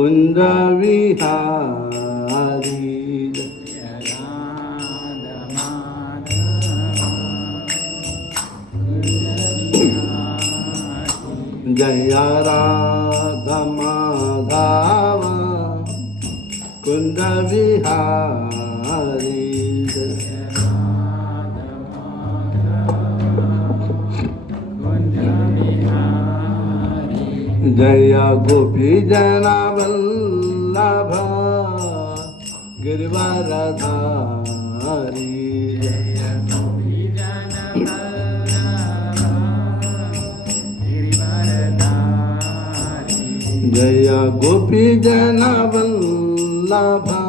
Kunda Vihari Jaya Radha Madhava Kunda Vihari Jaya Gopi Jana Vallabha Girvaradhari Jaya Gopi Jana Vallabha Girvaradhari Jaya Gopi Jana Vallabha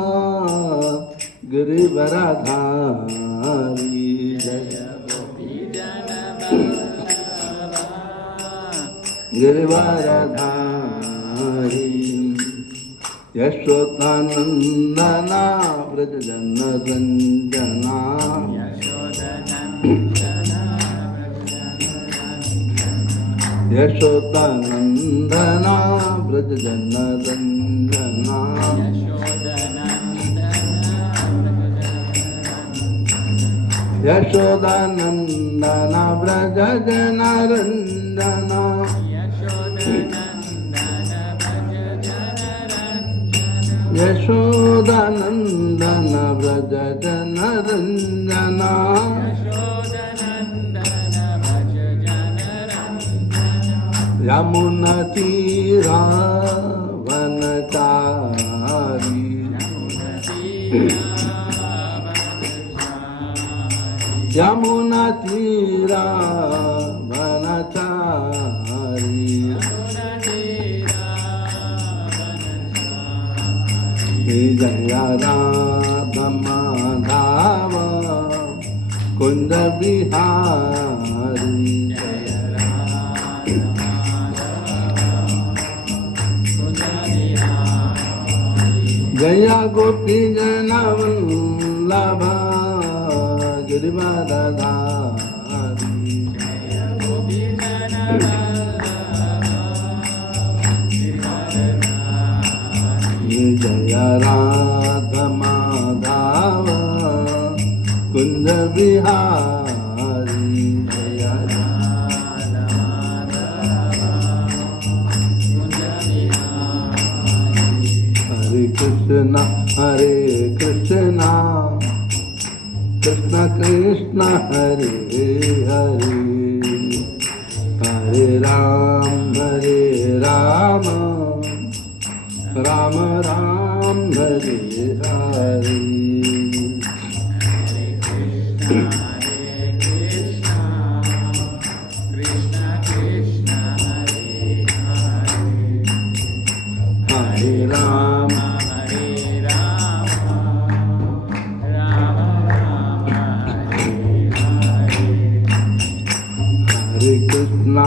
Girvaradhari Jaya Gopi Jana Girvaradhari Yashodanandana Vrajajana Ranjana Yashodanandana Vrajajana Ranjana Yashodanandana Vrajajana Ranjana Yashodanandana Vrajajana Ranjana Yamuna Tira Vanachari Yamuna Tira Vanachari Jaya Radha Madhava Kunda Vihari Jaya Radha Madhava Jaya Gopi Jana Vallabha Girvaradhari Jaya Gopi Jana Jaya Radha Madhava Kunda Vihari Jaya Radha Madhava Kunda Vihari Hare Krishna Hare Krishna Krishna Krishna Hare Hare Hare Rama Rama Ram Hare Hare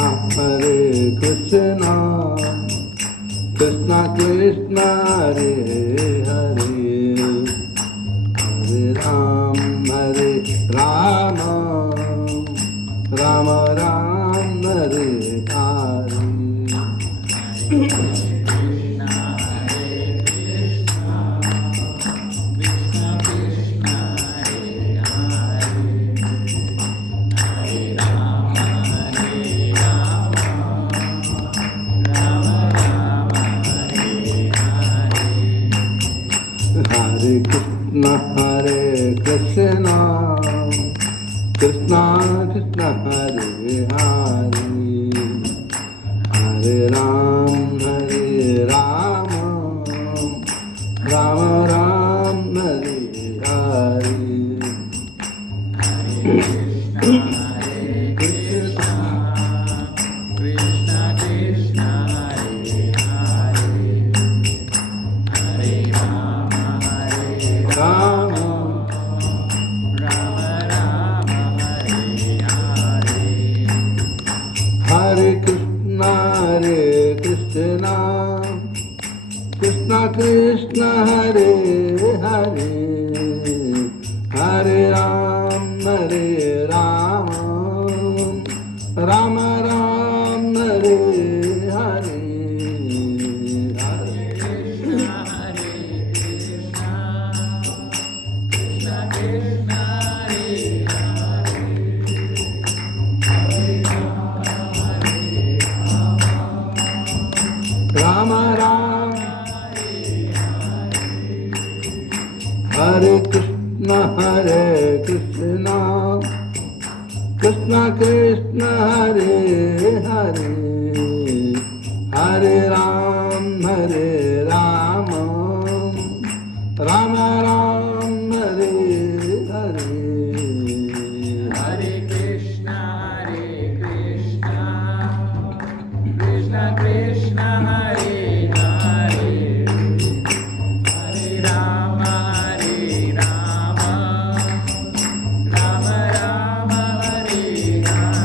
Hare Krishna Krishna Krishna Hare Hare Hare Rama Rama Rama Hare Hare Hare Krishna Hare Krishna Krishna Krishna Hare Hare Hare Rama Rama Ram Hare Hare Krishna Hare Krishna Krishna Krishna Hare Hare Hare Rama Rama Rama Hare Krishna Hare Krishna Krishna Krishna Hare Hare Hare Rama Rama Ram Hare Hare Hare Krishna Krishna Krishna Hare Hare Hare Rama Rama Rama Hare Hare Hare Krishna Krishna Krishna Hare Hare Hare Rama Rama Rama Hare Hare Hare Hare Krishna, Hare Krishna, Krishna Krishna, Hare Hare, Hare Ram, Hare Rama, Rama Ram, Hare Hare. Hare Krishna, Krishna Krishna, Hare Hare, Hare Rama, Rama Rama, Hare Hare.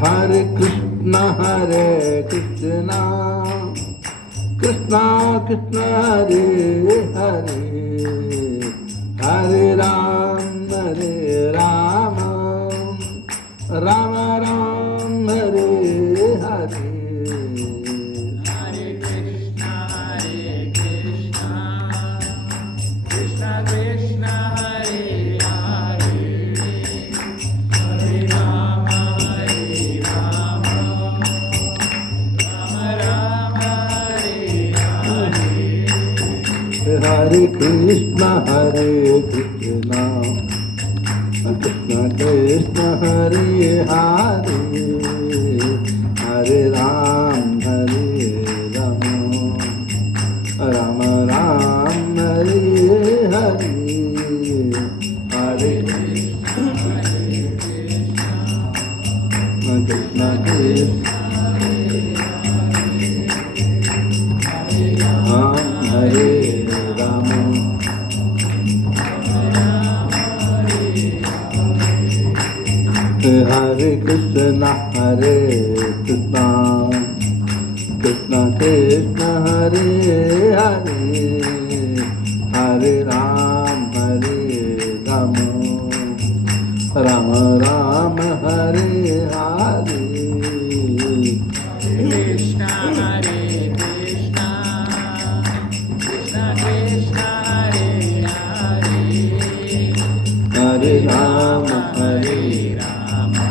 Hare Krishna, Hare Krishna, Krishna Krishna, Hare Hare, Hare Ram, Hare Rama, Rama Ram, Hare Hare. Hare Krishna, Krishna Krishna, Hare Hare, Hare Rama, Rama Rama, Hare Hare. Hare Krishna, Hare Krishna, Krishna Krishna, Hare Hare, Hare Ram, Hare Rama, Rama Ram, Hare Hare, Hare Krishna, Krishna Krishna, Hare Rama. Hare Krishna, Hare Krishna, Krishna Krishna, Hare Hare, Hare Ram, Hare Rama, Rama Rama, Hare Hare. Krishna, Krishna Krishna, Hare Hare, Hare Rama, Hare Rama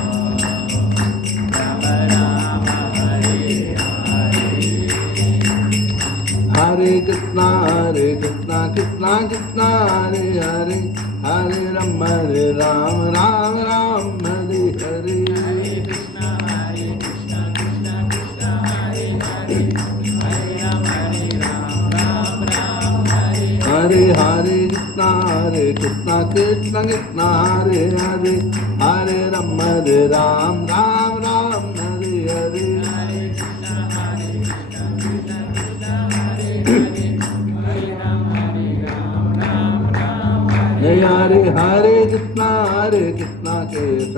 Rama, Hare Hare. Hare Krishna, Krishna Krishna, Hare Hare, Hare Rama, Rama Rama, Hare Hare. Krishna, Krishna Krishna, Hare Hare, Hare Rama, Ram Ram, Hare Hare Hare Krishna, Krishna Krishna, Hare Hare, Hare Rama, Ram Ram, Hare Hare. Hare Krishna, Krishna Krishna, Hare Hare, Hare Rama, Ram Ram, Hare Hare Hare Krishna, Krishna Krishna, Hare Hare, Hare Rama, Ram Ram, Hare Hare. Hare Krishna, Krishna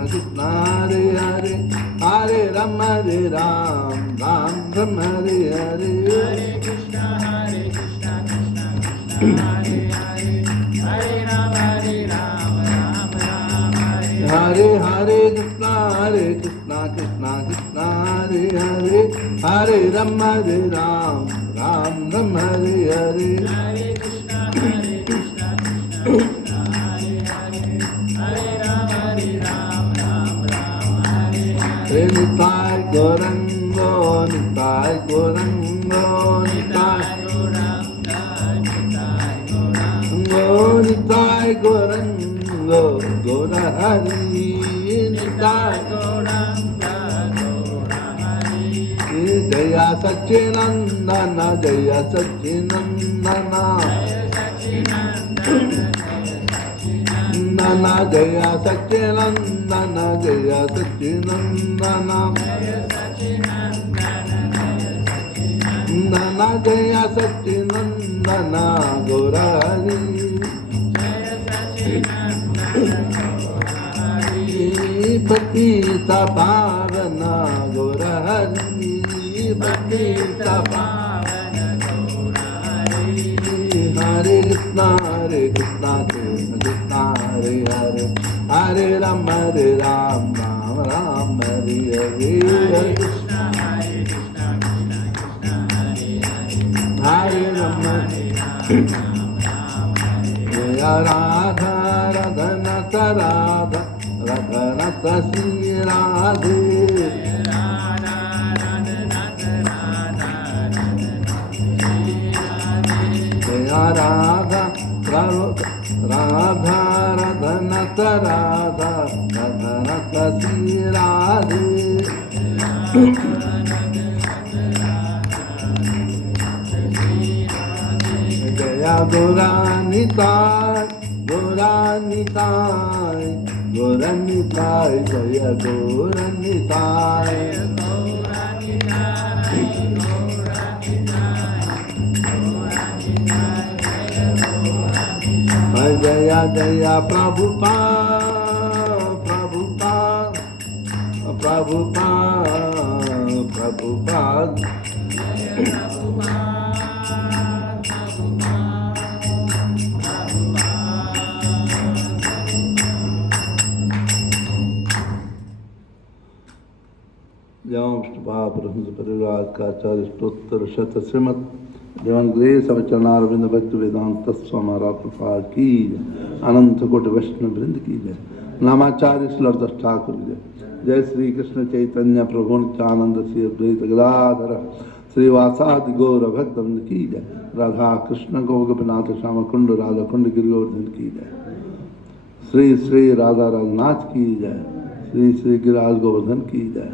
Krishna, Hare Hare, Hare Rama, Ram Ram, Hare Hare Hare Krishna, Krishna Krishna, Hare Hare, Hare Rama, Ram Ram, Hare Hare. Hare Krishna, Krishna Krishna, Hare Hare, Hare Rama, Ram Ram, Hare Hare. Nitai Gorango, Nitai Gorango, Nitai Nitai Gorango, Gora Hari, Nitai Jaya Satchinandana, Jaya Satchinandana, Nana Jaya Satchinandana, Jaya Satchinandana, Nana Jaya Satchinandana, Gora Hari. Patita Pavana Gora Hari, Patita Pavana Gora Hari. Hare Krishna, Krishna Krishna, Hare Hare, Hare Rama, Ram Ram, Hare Hare. Hare Krishna, Hare Rama, Jaya Radha, Radhanata Radha, Radhanata Sri Radhe. Jaya Radha, Radha Radhanata Radha Radhanata Sri Radhe Jaya Goranitai Goranitai Goranitai Jaya Goranitai Jaya Jaya Prabhupada Prabhupada Prabhupada Prabhupada Jam Shtapa Prabhupada Parivraj Kacharya Stottar Shata Srimat Devan Grace Avachanar Vinda Bhakti Vedanta Swami Prabhupada Ki Ananta Koti Vaishnava Vrind Ki Jai Namacharya Slardar Thakur Jai Jai Sri Krishna Chaitanya Prabhu Nityananda Sri Advaita Gadadhara Sri Vasadi Gaura Bhakta Ki Jai Radha Krishna Govindanath Shama Kundu Radha Kundu Giri Govardhan Ki Jai Sri Sri Radha Raghunath Ki Jai Sri Sri Giraj Govardhan Ki Jai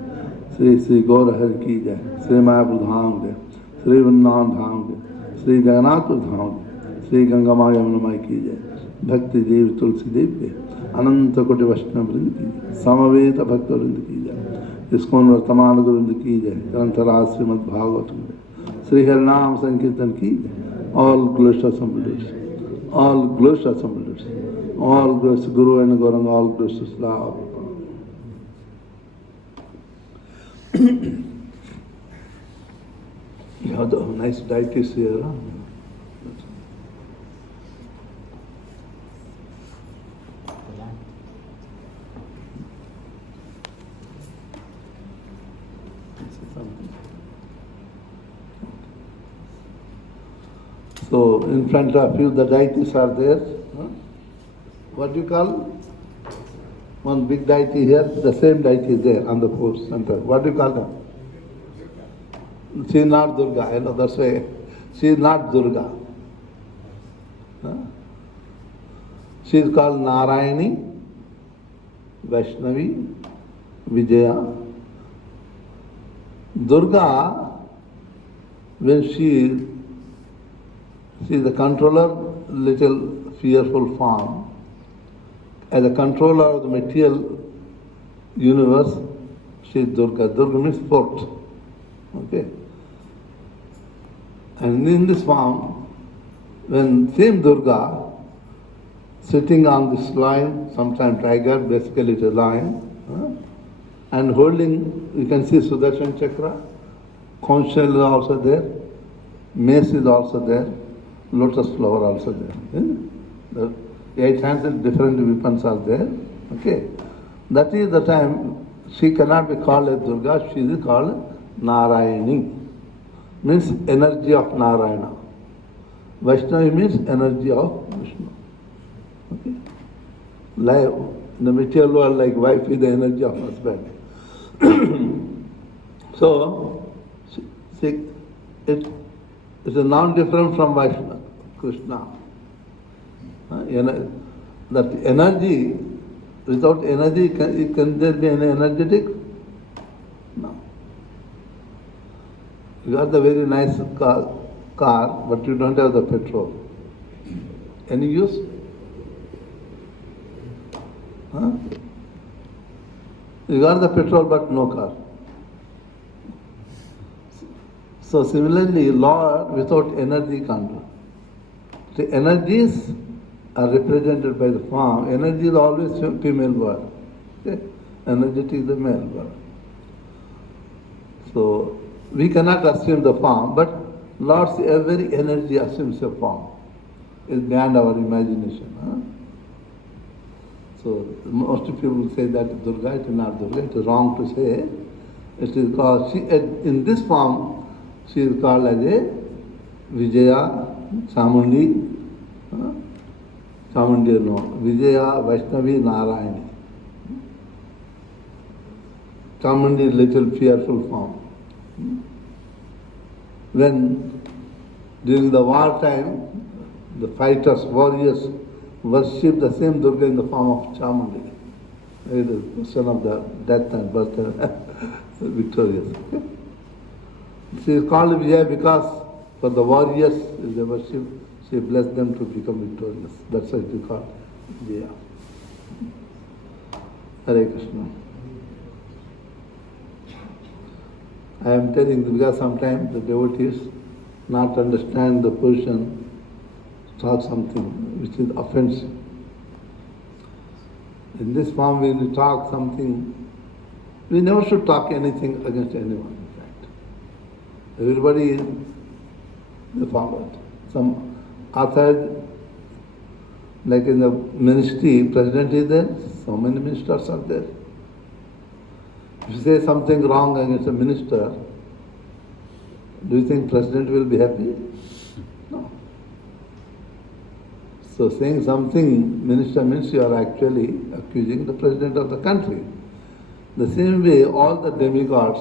Sri Sri Gaurahar Ki Jai Sri Mayapur Dham Jai Sri Vrindavan Dham Jai Sri Jagannath Dham Jai Sri Gangamaya Yamunamai Ki Jai Bhakti Dev Tulsi Dev Jai Ananta Koti Vaishnava Vrind Ki Jai Samaveta Bhakta Vrind Ki Jai Iskon Vartamana Vrind Ki Jai Granthara Srimad Bhagavatam Jai Sri Harinam Sankirtan Ki Jai All glories to assembled all glories to assembled all glories to Guru and Gauranga all glories to Slava You have the nice deities here. Huh? So, in front of you, the deities are there. Huh? What do you call? One big deity here, the same deity is there on the fourth center. What do you call them? She is not Durga, I know that's why. She is not Durga. Huh? She is called Narayani, Vaishnavi, Vijaya. Durga, when she is the controller, little fearful form. As a controller of the material universe, she is Durga. Durga means fort. Okay. And in this form, when same Durga sitting on this lion, sometimes tiger, basically it is a lion, and holding, you can see Sudarshan Chakra, conch shell is also there, mace is also there, lotus flower also there. The 8 hands and different weapons are there. Okay. That is the time she cannot be called as Durga, she is called Narayani. Means energy of Narayana. Vaishnavi means energy of Vishnu. Okay. Like in the material world, like wife is the energy of husband. So, it is non-different from Vaishnava, Krishna. That energy, without energy, can there be any energetic? No. You have the very nice car, but you don't have the petrol. Any use? Huh? You got the petrol, but no car. So similarly, Lord without energy can't do. The energies are represented by the form. Energy is always female word. Okay? Energetic is the male word. So we cannot assume the form, but Lord's every energy assumes a form. It's beyond our imagination. Huh? So most people say that Durga, it is not Durga. It is wrong to say. It is called, in this form, she is called as a Vijaya, Chamundi, Chamundi no, Vijaya, Vaishnavi, Narayani. Chamundi is little fearful form. When during the war time, The fighters, warriors, worship the same Durga in the form of Chamundi. The question of the death and birth, victorious. Okay? She is called Vijaya because for the warriors, they worship, she blessed them to become victorious. That's why she called Vijaya. Hare Krishna. I am telling because sometimes the devotees not understand the position, talk something which is offensive. In this form, when we talk something, we never should talk anything against anyone, in fact. Everybody is the forward. Some outside, like in the ministry, president is there, so many ministers are there. If you say something wrong against a minister, do you think president will be happy? No. So saying something, minister means you are actually accusing the president of the country. The same way, all the demigods,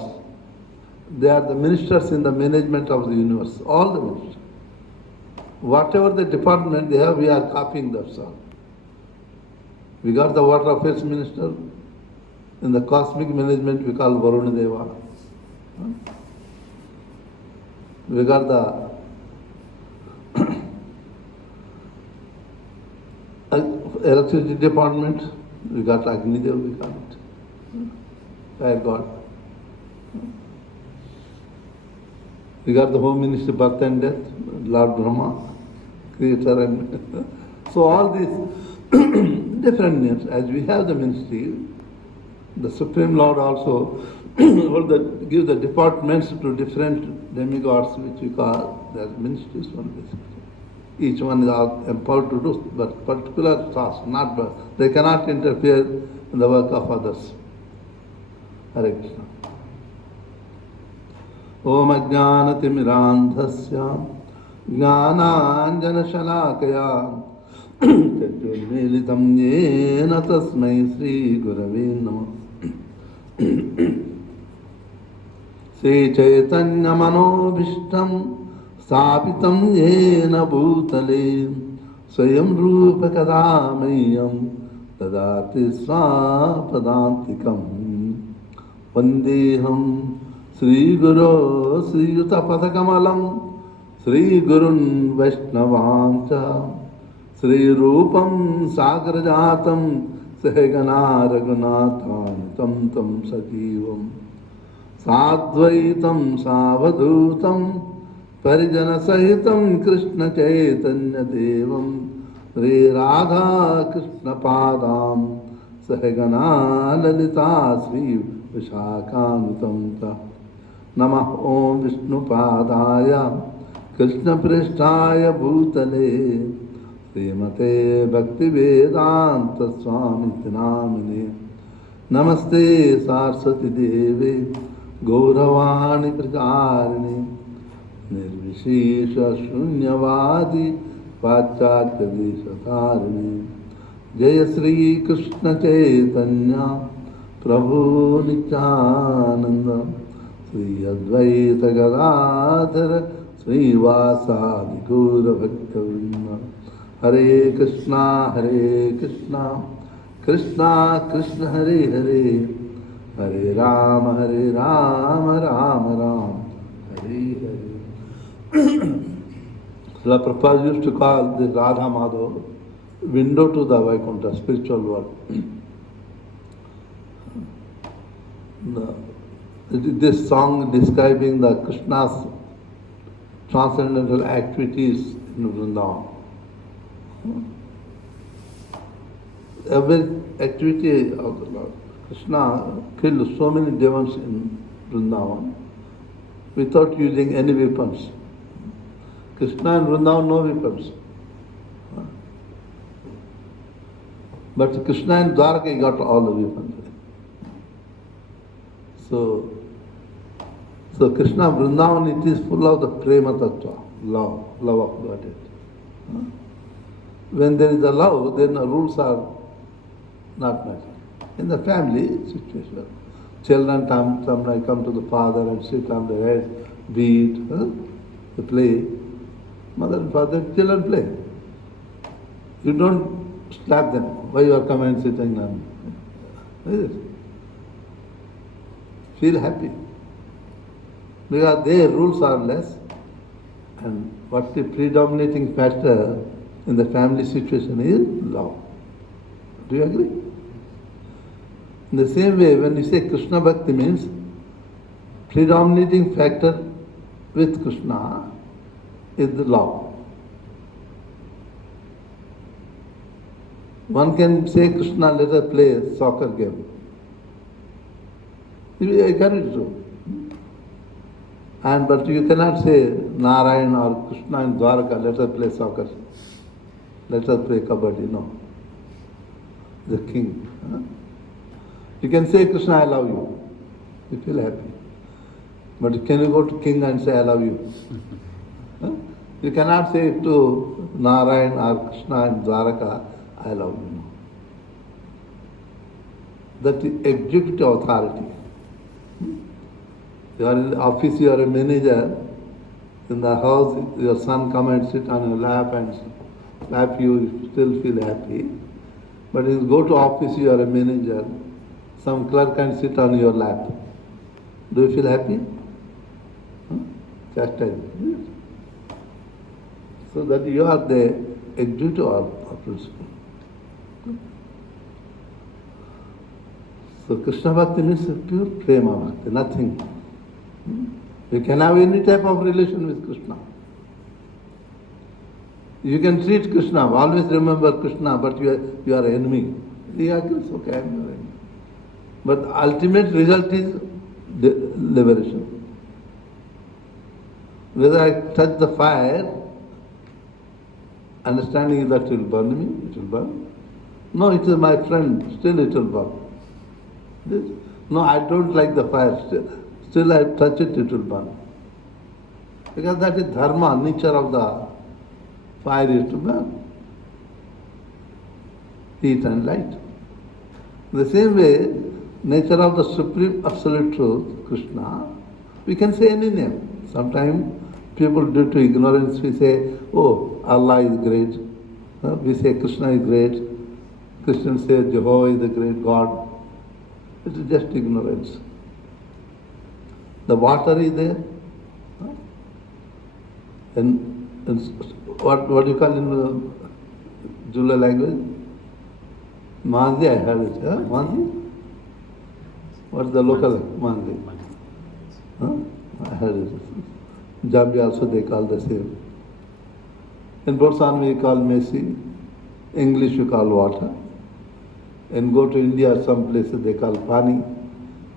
they are the ministers in the management of the universe, all the ministers. Whatever the department they have, we are copying that all. We got the water affairs minister. In the cosmic management, we call Varuna Deva. We got the electricity department, we got Agni Deva, we call it. Fire God. We got the Home Ministry, birth and death, Lord Rama, creator and so all these different names. As we have the ministry, the Supreme Lord also gives the departments to different demigods, which we call their ministries. Each one is empowered to do but particular task, not they cannot interfere in the work of others. Hare Krishna. Om Ajnanatimirandhasya Jnananjanashalakaya Chaturmilitam Yena Tasmai Sri Gurave Namah. Sri Chaitanya Manobhishtam Sthapitam Yena Bhutale Swayam Rupa Kadamayam Tadati Swapadantikam Vandeham Sri Guru Sri Yuta Padakamalam Sri Gurun Vaishnavancha Sri Rupam Sagrajatam Sahagana Raghunathan Tam Tam Sajivam Sadvaitam Savadhutam Parijana Sahitam Krishna Chaitanya Devam Sri Radha Krishna Padam Sahagana Lalita Sri Vishakanutam Ta Namah Om Vishnu Padaya Krishna Prishtaya Bhutale Srimate Bhakti Vedanta Swami Namane Namaste Saraswati Devi Gauravani Pracharini Nirvishesha Shunyavadi Pachatya Desatarini Jaya Sri Krishna Chaitanya Prabhu Nityananda Sri Advaita Gadadhara Sri Vasadi Gaura Bhaktavinda Hare Krishna Krishna Krishna Hare Hare Hare Rama Rama Rama Hare Hare. Srila Prabhupada used to call this Radha Madhava window to the Vaikuntha, spiritual world. This song describing the Krishna's transcendental activities in Vrindavan. Every activity of the Lord. Krishna killed so many demons in Vrindavan without using any weapons. Krishna in Vrindavan, no weapons. But Krishna in Dwarka, he got all the weapons. So Krishna Vrindavan, it is full of the prema tattva, love of Godhead. When there is a love, then the rules are not matter. In the family situation, children sometimes come to the father and sit on the head, beat, they play. Mother and father, children play. You don't slap them. Why you are coming and sitting down? Feel happy. Because their rules are less. And what the predominating factor in the family situation is love. Do you agree? In the same way, when you say Krishna Bhakti means predominating factor with Krishna is the love. One can say, Krishna, let us play a soccer game. I carry it so. But you cannot say Narayan or Krishna in Dwaraka, let us play soccer. Let us play kabaddi. No. The king. You can say, Krishna, I love you. You feel happy. But can you go to king and say, I love you? You cannot say to Narayan or Krishna in Dwaraka, I love you. That is executive authority. You are in the office, you are a manager. In the house, your son come and sit on your lap and slap you, you still feel happy. But if you go to office, you are a manager. Some clerk can sit on your lap. Do you feel happy? Chastisement. So that you are the executive of principle. So Krishna Bhakti means pure prema bhakti, nothing. You can have any type of relation with Krishna. You can treat Krishna, always remember Krishna, but you are enemy. Yeah, it's okay, I'm your enemy. But the ultimate result is liberation. Whether I touch the fire, understanding is that it will burn me, it will burn. No, it is my friend, still it will burn. No, I don't like the fire, still I touch it, it will burn. Because that is dharma, nature of the fire is to burn. Heat and light. In the same way, nature of the supreme absolute truth, Krishna, we can say any name. Sometimes people, due to ignorance, we say, oh, Allah is great. We say Krishna is great. Christians say Jehovah is the great God. It is just ignorance. The water is there. And what do you call in Jula language? Manzi, I heard it. Huh? Manzi? What's the local Manzi? Huh? I heard it. Jambi also they call the same. In Bursan we call Messi. English we call water. And go to India, some places they call Pani.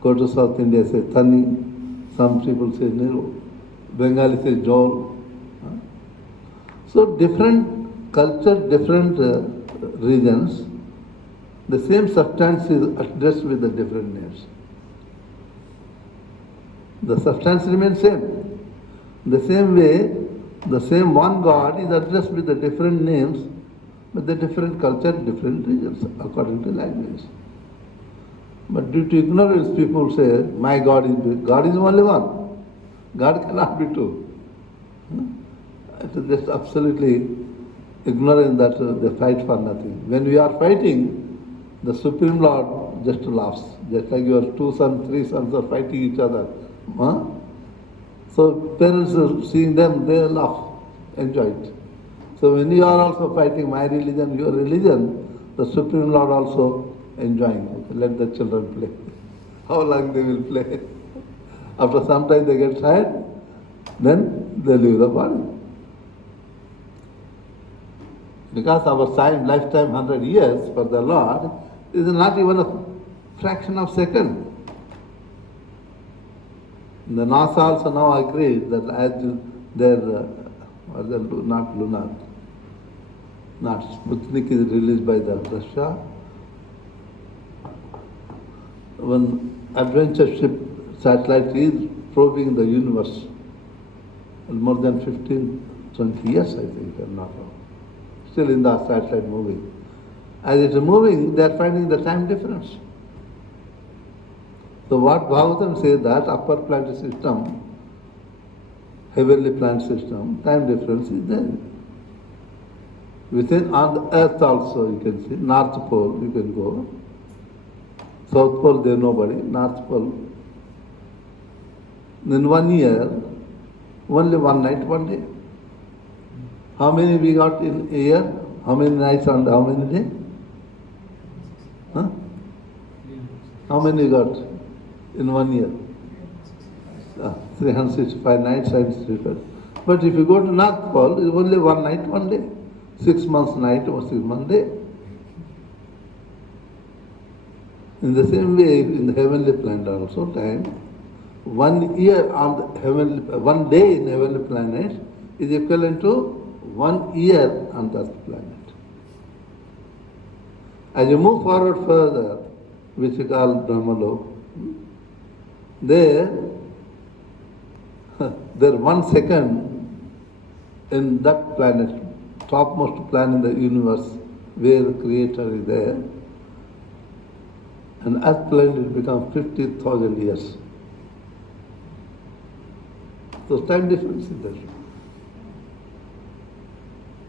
Go to South India, say Thani. Some people say Niru. Bengali say Jol. So different culture, different regions, the same substance is addressed with the different names. The substance remains same. The same way, the same one God is addressed with the different names, but the different culture, different regions, according to language. But due to ignorance, people say, my God is big. God is only one. God cannot be two. It is just absolutely ignorant that they fight for nothing. When we are fighting, the Supreme Lord just laughs. Just like your two sons, three sons are fighting each other. So parents are seeing them, they laugh, enjoy it. So when you are also fighting my religion, your religion, the Supreme Lord also enjoying. Let the children play. How long they will play? After some time they get tired, then they leave the body. Because our lifetime 100 years for the Lord is not even a fraction of second. The NASA also now agreed that as not Sputnik is released by the Russia. When adventure ship satellite is probing the universe, more than 15, 20 years I think, if I'm not wrong. Still in the satellite moving. As it is moving, they are finding the time difference. So what Bhagavatam says that upper planet system, heavenly planet system, time difference is there. Within on the earth also you can see, North Pole you can go. South Pole there nobody, North Pole. In 1 year, only one night, one day. How many we got in a year? How many nights and how many days? Huh? How many you got in 1 year? 365 nights and 365. But if you go to North Pole, it's only one night, one day. 6 months night or 6 months day. In the same way, in the heavenly planet also, time, 1 year on the heavenly, 1 day in heavenly planet is equivalent to 1 year on the earth planet. As you move forward further, which we call Brahmalok, there 1 second in that planet, topmost planet in the universe, where the Creator is there, and earth planet becomes 50,000 years. So time difference is there.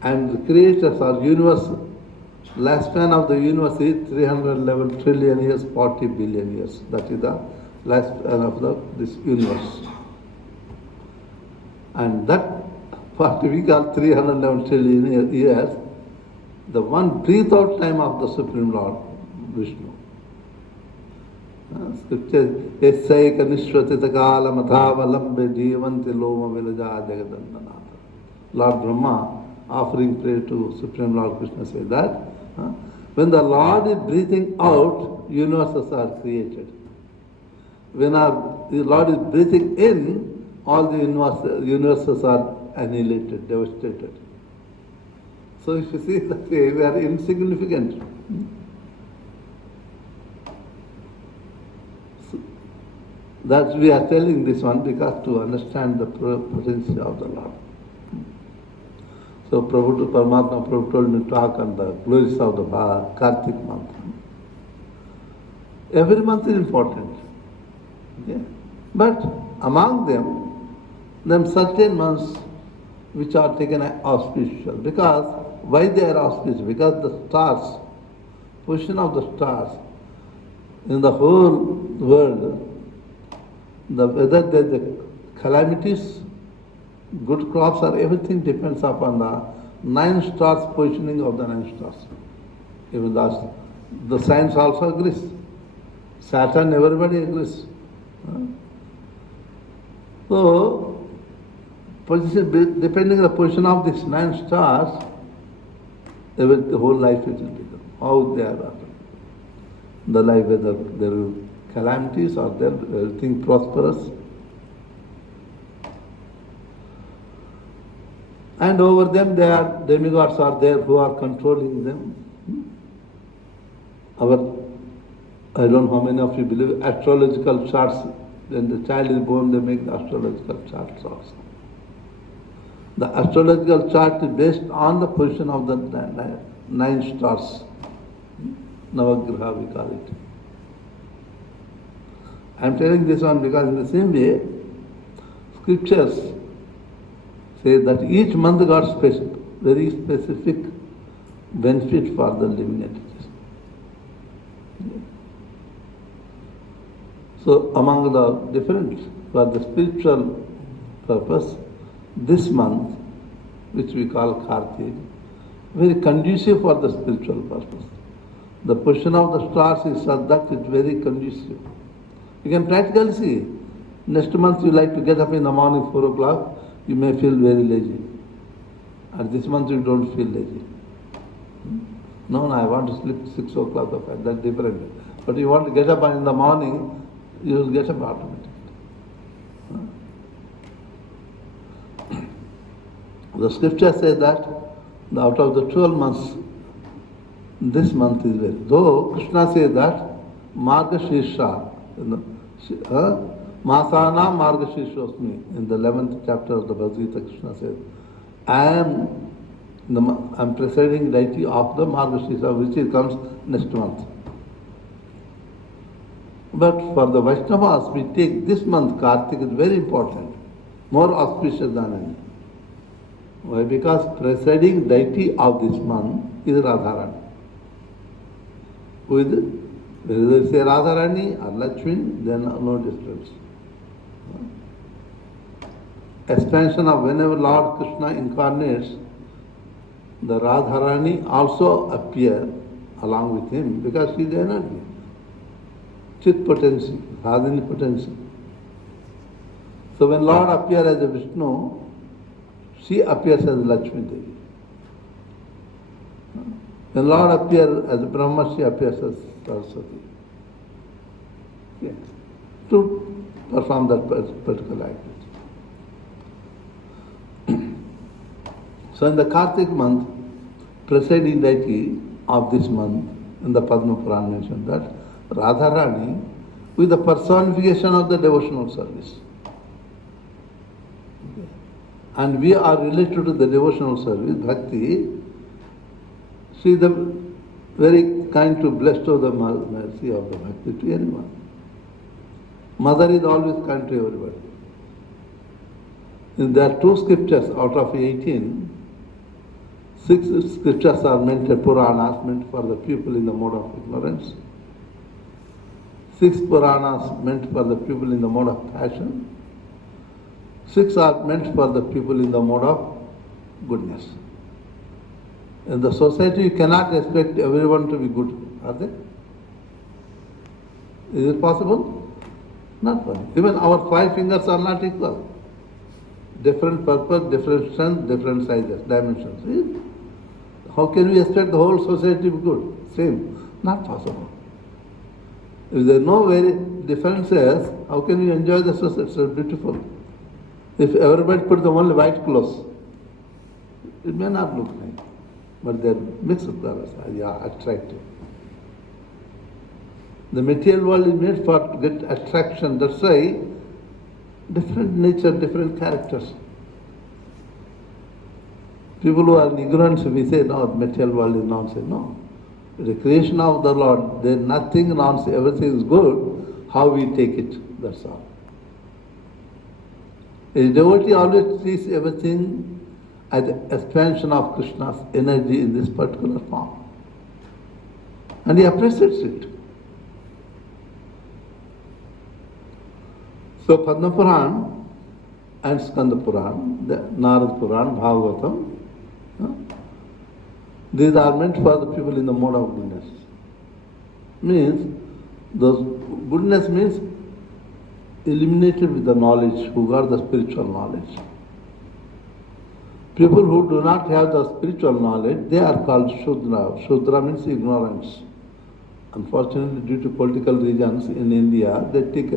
And the creators or universe, lifespan of the universe is 311 trillion years, 40 billion years. That is the lifespan of this universe. And that what we call 311 trillion years, the one breathe out time of the Supreme Lord, Vishnu. Scripture, Esaika Nishvatita Kala Madhavalambe Jivanti Loma Vilaja Jagadandanata. Lord Brahma, offering prayer to Supreme Lord Krishna, says that when the Lord is breathing out, universes are created. When the Lord is breathing in, all the universes are annihilated, devastated. So if you see that way, we are insignificant. That we are telling this one because to understand the potency of the Lord. So Prabhu Paramatma Prabhu told me to talk on the glories of the Kartik month. Every month is important. Okay? But among them certain months which are taken as auspicious. Because why they are auspicious? Because the stars, position of the stars in the whole world, whether there are the calamities, good crops, or everything depends upon the 9 stars positioning of the 9 stars. Even the science also agrees. Saturn, everybody agrees. So, depending on the position of these 9 stars, the whole life will become. How they are. The life, whether there will calamities or there everything prosperous. And over them there are demigods are there who are controlling them. I don't know how many of you believe astrological charts. When the child is born, they make the astrological charts also. The astrological chart is based on the position of the 9 stars. Navagraha we call it. I am telling this one because in the same way, scriptures say that each month got very specific benefit for the living entities. So among the different, for the spiritual purpose, this month, which we call Kartik, very conducive for the spiritual purpose. The position of the stars is such that it's very conducive. You can practically see. Next month you like to get up in the morning 4 o'clock, you may feel very lazy. And this month you don't feel lazy. No, I want to sleep 6 o'clock or 5, that's different. But you want to get up in the morning, you will get up automatically. The scripture says that out of the 12 months, this month is very. Though Krishna says that Marga Shirsha, Masana Marga Shirshosmi, in the 11th chapter of the Bhagavad Gita, Krishna says, I am presiding deity of the Marga Shirsha, which comes next month. But for the Vaishnavas, we take this month, Kartik is very important, more auspicious than any. Why? Because presiding deity of this month is Radharani. With whether they say Radharani or Lakshmi, then no difference. Expansion of whenever Lord Krishna incarnates, the Radharani also appear along with him because she is energy. Chit potency, Radhini potency. So when Lord appears as a Vishnu, she appears as Lakshmi Devi. When Lord appears as Brahma, she appears as Saraswati. Yes. To perform that particular activity. So in the Kartik month, presiding deity of this month, in the Padma Purana mentioned that Radharani with the personification of the devotional service. Okay. And we are related to the devotional service, Bhakti. She is the very kind to bestow the mercy of the Bhakti to anyone. Mother is always kind to everybody. And there are 2 scriptures out of 18. 6 scriptures are meant, Puranas, meant for the people in the mode of ignorance. 6 Puranas meant for the people in the mode of passion. 6 are meant for the people in the mode of goodness. In the society, you cannot expect everyone to be good, are they? Is it possible? Not possible. Even our 5 fingers are not equal. Different purpose, different strength, different sizes, dimensions. See? How can we expect the whole society to be good? Same. Not possible. If there are no very differences, how can you enjoy the society? So beautiful. If everybody put the only white clothes, it may not look nice. But they are mixed colors, they are attractive. The material world is made for to get attraction. That's why different nature, different characters. People who are ignorant, we say, no, the material world is nonsense. No. The creation of the Lord, there is nothing nonsense, everything is good. How we take it, that's all. A devotee always sees everything as the expansion of Krishna's energy in this particular form. And he appreciates it. So Padma Purana and Skanda Purana, the Narad Purana, Bhagavatam, these are meant for the people in the mode of goodness. Means, those goodness means illuminated with the knowledge, who got the spiritual knowledge. People who do not have the spiritual knowledge, they are called Shudra. Shudra means ignorance. Unfortunately, due to political reasons in India, they take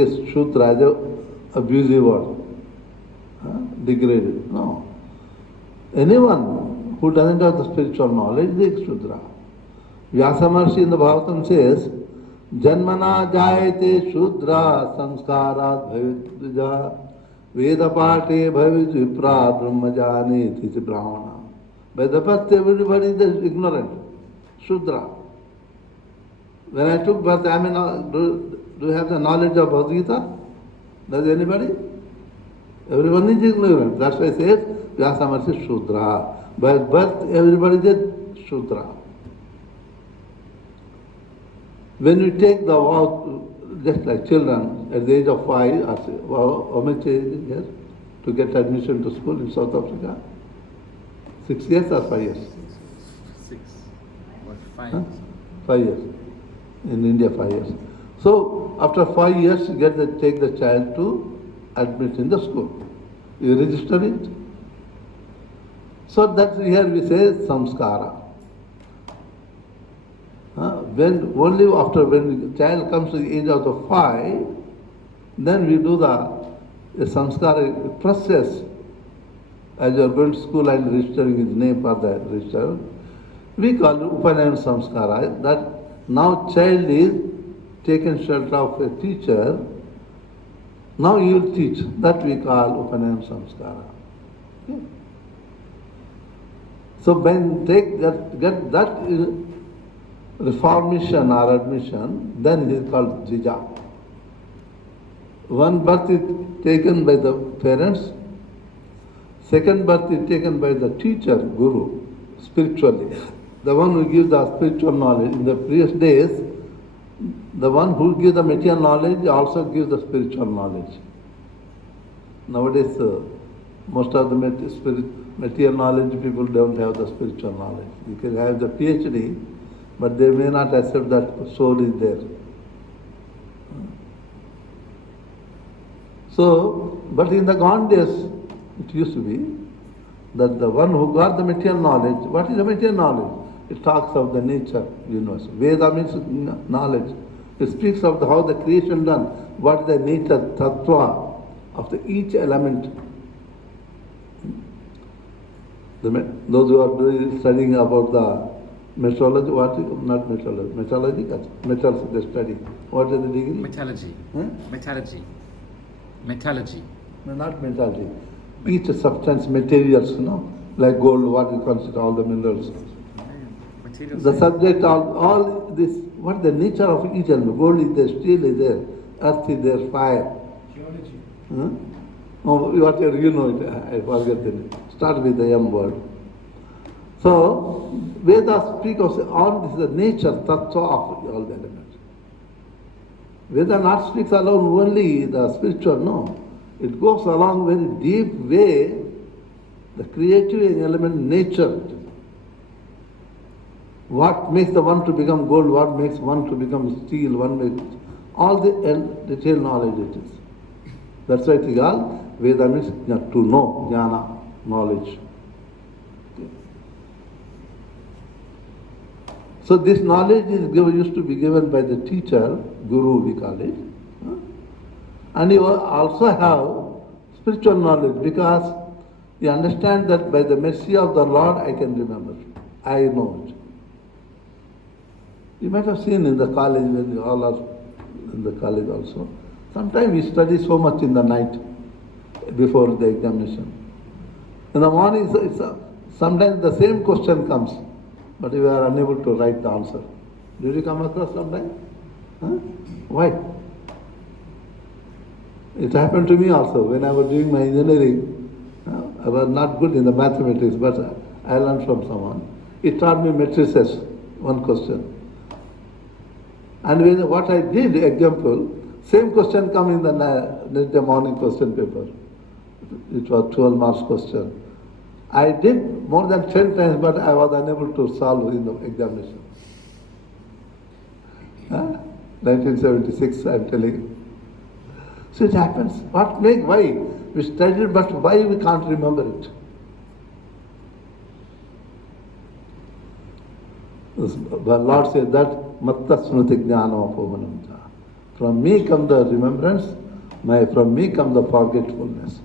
a Shudra as an abusive word, degraded. No. Anyone who doesn't have the spiritual knowledge, they is Shudra. Vyasa Maharshi in the Bhagavatam says, Janmana jayate Shudra samskarat bhavit Veda Pate Bhavid Vipra Brahmajane Titi Brahmana. By the birth, everybody is ignorant. Shudra. When I took birth, do you have the knowledge of Bhagavad Gita? Does anybody? Everyone is ignorant. That's why I say, Vyasa Maharshi Shudra. By birth, everybody is Shudra. When you take the vow, just like children, at the age of 5, how much age is here to get admission to school in South Africa? 6 years or 5 years? 6 or 5. Huh? 5 years. In India, 5 years. So after 5 years, you take the child to admit in the school. You register it. So that here we say samskara. Only after when the child comes to the age of the 5, then we do the samskara process. As you are going to school and registering his name for the register, we call it Upanayana samskara. That now child is taken shelter of a teacher. Now you will teach. That we call Upanayana samskara. Okay. So when get that reformation or admission, then it is called jija. One birth is taken by the parents, Second birth is taken by the teacher, guru, spiritually. The one who gives the spiritual knowledge. In the previous days, the one who gives the material knowledge also gives the spiritual knowledge. Nowadays, most of the material knowledge people don't have the spiritual knowledge. You can have the PhD, but they may not accept that soul is there. So, but in the gone days, it used to be that the one who got the material knowledge, what is the material knowledge? It talks of the nature, universe. Veda means knowledge. It speaks of how the creation done, what is the nature, tattva of each element. Those who are studying about the metrology, not metrology, metals they study. What is the degree? Metallurgy. Huh? Metallurgy. Metallurgy. No, not metallurgy. Each substance, materials, like gold, what we consider all the minerals. Materials. The subject, all this, what is the nature of each element? Gold is there, steel is there, earth is there, fire. Geology. Huh? Oh, whatever you know it, I forget the name. Start with the M word. So, Vedas speak of all this, the nature, tattva of all the elements. Veda not speaks alone only the spiritual, no. It goes along very deep way, the creative element, nature. What makes the one to become gold, what makes one to become steel, all the detailed knowledge it is. That's why it is called Veda means to know, jnana, knowledge. So this knowledge used to be given by the teacher, guru we call it. And you also have spiritual knowledge because you understand that by the mercy of the Lord I can remember. I know it. You might have seen in the college, when you all are in the college also. Sometimes we study so much in the night before the examination. In the morning, sometimes the same question comes, but we are unable to write the answer. Did you come across sometimes? Huh? Why? It happened to me also when I was doing my engineering. I was not good in the mathematics, but I learned from someone. He taught me matrices, one question. And what I did, example, same question come in the next day morning question paper. It was 12 marks question. I did more than 10 times, but I was unable to solve in the examination. 1976, I'm telling you. So it happens. Why? We studied, but why we can't remember it? The Lord said that, Matta smriti jnana apovanam cha. From me come the remembrance, from me come the forgetfulness.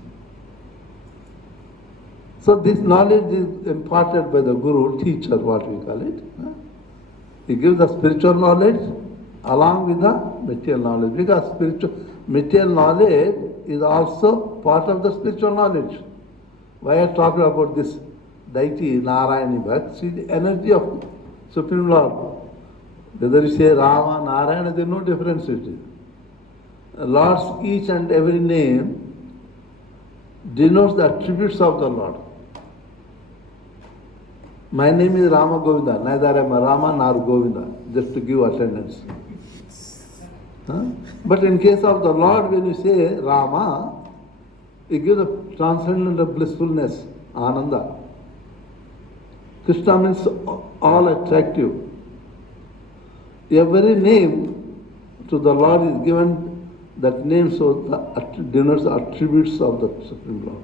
So this knowledge is imparted by the guru, teacher, what we call it. He gives the spiritual knowledge along with the material knowledge, because material knowledge is also part of the spiritual knowledge. Why I talk about this deity, Narayani Bhakt, see the energy of Supreme Lord. Whether you say Rama, Narayana, there is no difference it is. Lord's each and every name denotes the attributes of the Lord. My name is Rama Govinda, neither I am a Rama nor Govinda, just to give attendance. But in case of the Lord, when you say Rama, it gives a transcendental blissfulness, Ananda. Krishna means all attractive. Every name to the Lord is given that name, so that denotes the attributes of the Supreme Lord.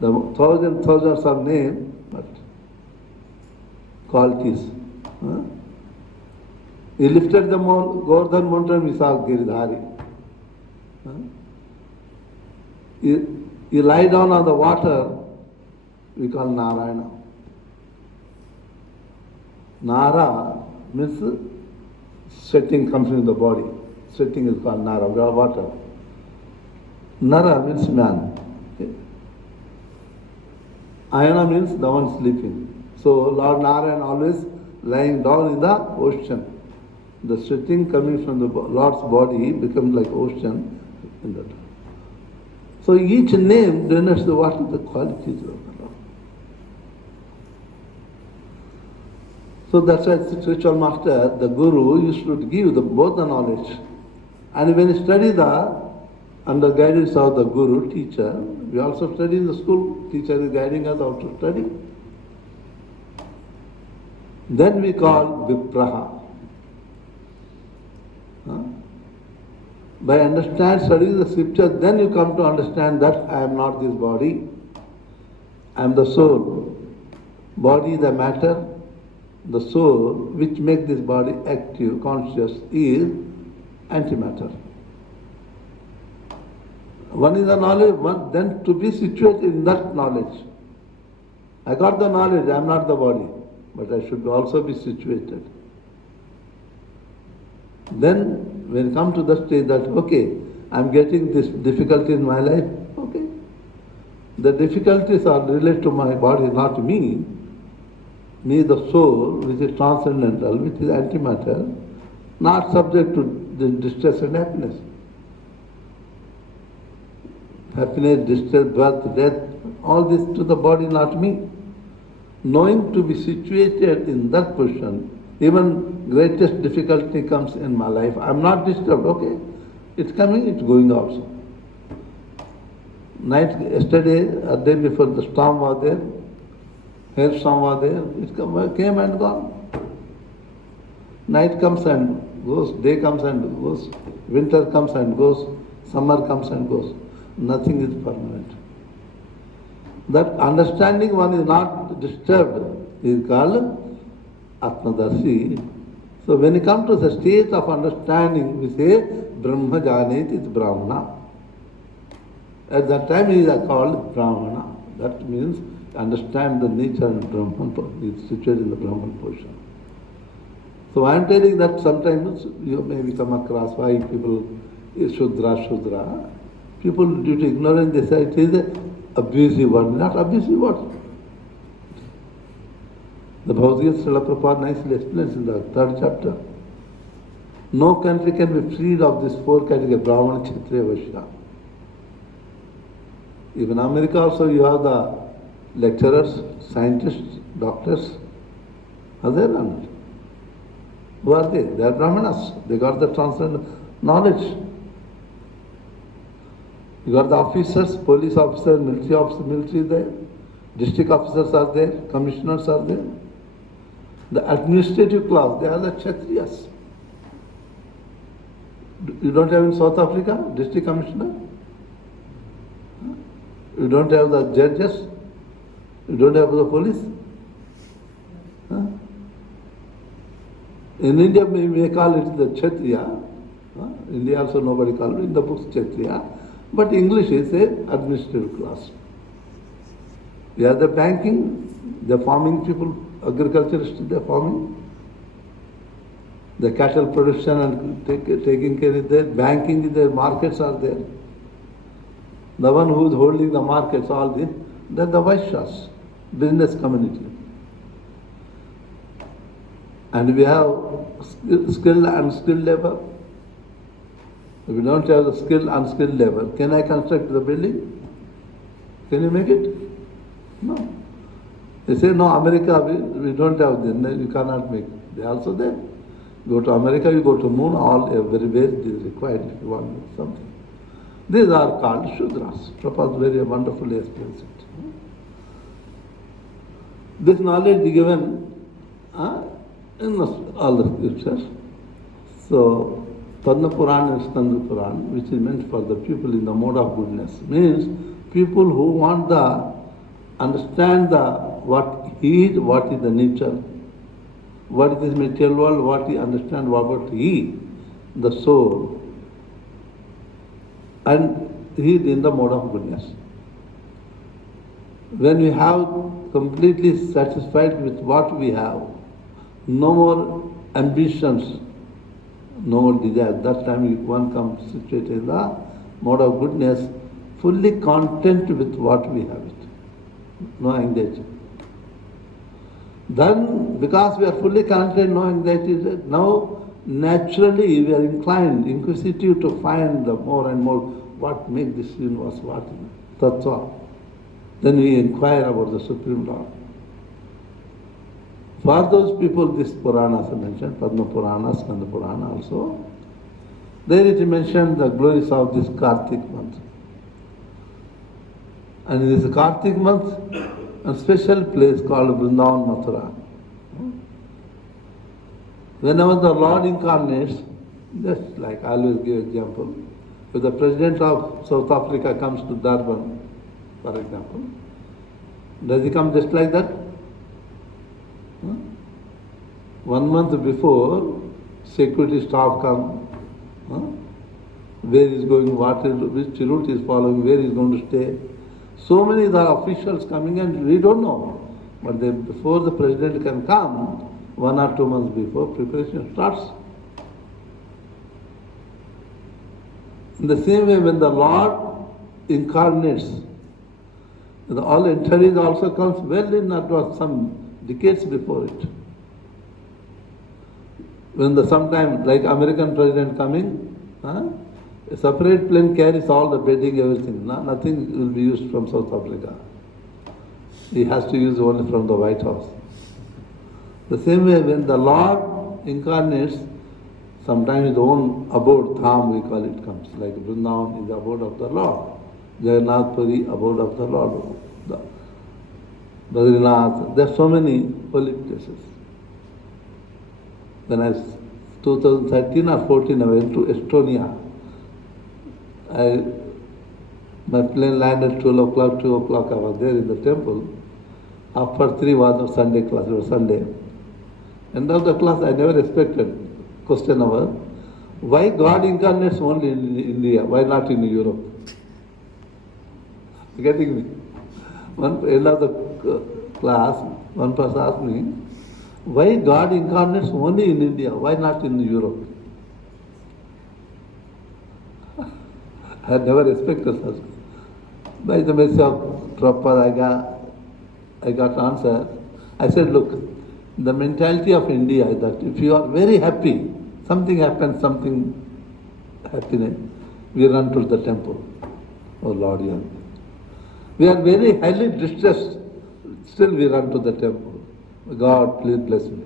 The thousands of names, but qualities. He lifted the Govardhan mountain, we saw Giridhari. He lie down on the water, we call Narayana. Nara means sweating comes in the body. Sweating is called Nara, water. Nara means man. Ayana means the one sleeping. So Lord Narayana always lying down in the ocean. The sweating coming from the Lord's body becomes like ocean in that. So each name denotes what are the qualities of the Lord. So that's why the spiritual master, the guru, used to give both the knowledge. And when you study under guidance of the guru, teacher, we also study in the school, teacher is guiding us how to study. Then we call vipraha. By studying the scripture, then you come to understand that I am not this body, I am the soul. Body, the matter, the soul, which makes this body active, conscious, is antimatter. One is the knowledge, then to be situated in that knowledge. I got the knowledge, I am not the body, but I should also be situated. Then when you come to the stage that, okay, I am getting this difficulty in my life, okay. The difficulties are related to my body, not me. Me, the soul, which is transcendental, which is antimatter, not subject to the distress and happiness. Happiness, distress, birth, death, all this to the body, not me. Knowing to be situated in that position, even greatest difficulty comes in my life, I am not disturbed, okay? It's coming, it's going also. Yesterday, a day before, the storm was there, hailstorm was there, it came and gone. Night comes and goes, day comes and goes, winter comes and goes, summer comes and goes. Nothing is permanent. That understanding one is not disturbed is called Atmadarshi. So when you come to the state of understanding, we say Brahma Janeti is Brahmana. At that time he is called Brahmana. That means understand the nature of Brahman, is situated in the Brahman portion. So I am telling that sometimes you may come across why people is Shudra. People due to ignorance they say it is an abusive word. Not abusive word. The Bhagavad Gita Srila Prabhupada nicely explains in the 3rd chapter. No country can be freed of these 4 categories, Brahmana, Kshatriya, Vaishya. Even America also you have the lecturers, scientists, doctors. Are there or not? Who are they? They are Brahmanas. They got the transcendental knowledge. You got the officers, police officers, military there, district officers are there, commissioners are there. The administrative class, they are the Kshatriyas. You don't have in South Africa, district commissioner? You don't have the judges? You don't have the police? In India, we may call it the Kshatriya. India also nobody calls it, in the books Kshatriya. But English is a administrative class. We have the banking, the farming people, agriculturists, they are farming. The cattle production and taking care is there. Banking is there, markets are there. The one who is holding the markets, all this, they are the Vaishyas, business community. And we have skilled and unskilled labor. If we don't have the skilled, unskilled labor, can I construct the building? Can you make it? No. They say, no, America, we don't have this, you cannot make it. They are also there. Go to America, you go to moon, all everywhere it is required if you want something. These are called Shudras. Prabhupada very wonderfully explains it. This knowledge is given in all the scriptures. So, Padma Puran and Skanda Puran, which is meant for the people in the mode of goodness, means people who want understand what is the nature, what is this material world, what he understand about he, the soul, and he is in the mode of goodness. When we have completely satisfied with what we have, no more ambitions, no more desire. That time one comes situated in the mode of goodness, fully content with what we have it. No anxiety. Then, because we are fully content, no anxiety, now naturally we are inclined, inquisitive to find the more and more what makes this universe, what tattva. Then we inquire about the Supreme Lord. For those people, this Puranas are mentioned, Padma Purana, Skanda Purana also. There it mentioned the glories of this Kartik month. And in this Kartik month, a special place called Vrindavan Mathura. Whenever the Lord incarnates, just like I always give example, if the President of South Africa comes to Durban, for example, does he come just like that? 1 month before, security staff come, where he is going, which route he is following, where he is going to stay. So many there are officials coming and we don't know. But before the President can come, 1 or 2 months before, preparation starts. In the same way, when the Lord incarnates, all entries also comes well in advance, some decades before it. When sometime, like American President coming, a separate plane carries all the bedding, everything. Nothing will be used from South Africa. He has to use only from the White House. The same way, when the Lord incarnates, sometimes his own abode, Dham we call it, comes. Like Vrindavan is the abode of the Lord. Jagannath Puri, abode of the Lord. Badrinath, there are so many holy places. When I was 2013 or 14, I went to Estonia. My plane landed 12 o'clock, 2 o'clock, I was there in the temple. After 3 was a Sunday class, it was Sunday. End of the class, I never expected. Question number, why God incarnates only in India? Why not in Europe? Getting me? End of the class, one person asked me, why God incarnates only in India? Why not in Europe? I had never expected such. By the mercy of Prabhupada, I got answer. I said, look, the mentality of India is that if you are very happy, something happens, something happiness, we run to the temple. Oh Lord, yeah. We are very highly distressed, still we run to the temple. God, please bless me.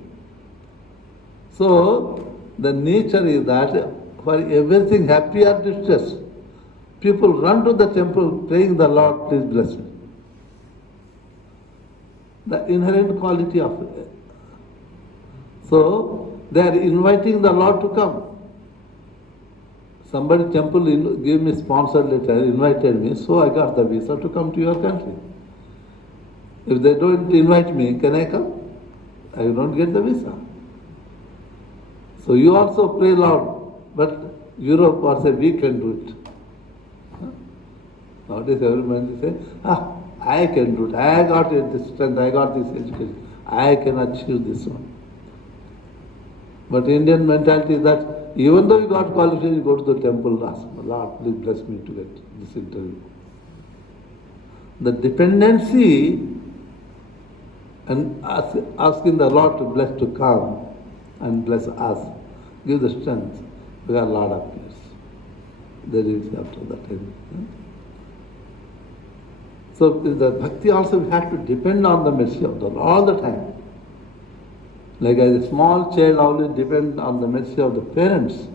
So, the nature is that for everything happy or distress, people run to the temple praying the Lord, please bless me. The inherent quality of it. So, they are inviting the Lord to come. Somebody temple gave me sponsored letter, invited me, so I got the visa to come to your country. If they don't invite me, can I come? I don't get the visa. So you also pray Lord, but Europe or say we can do it. Nowadays everyone say, I can do it. I got this strength, I got this education. I can achieve this one. But Indian mentality is that even though you got qualification, you go to the temple, ask Lord, please bless me to get this interview. The dependency and asking the Lord to bless to come and bless us, give the strength, we are Lord appears. There is after that time. So the bhakti also we have to depend on the mercy of the Lord all the time. Like as a small child always depends on the mercy of the parents.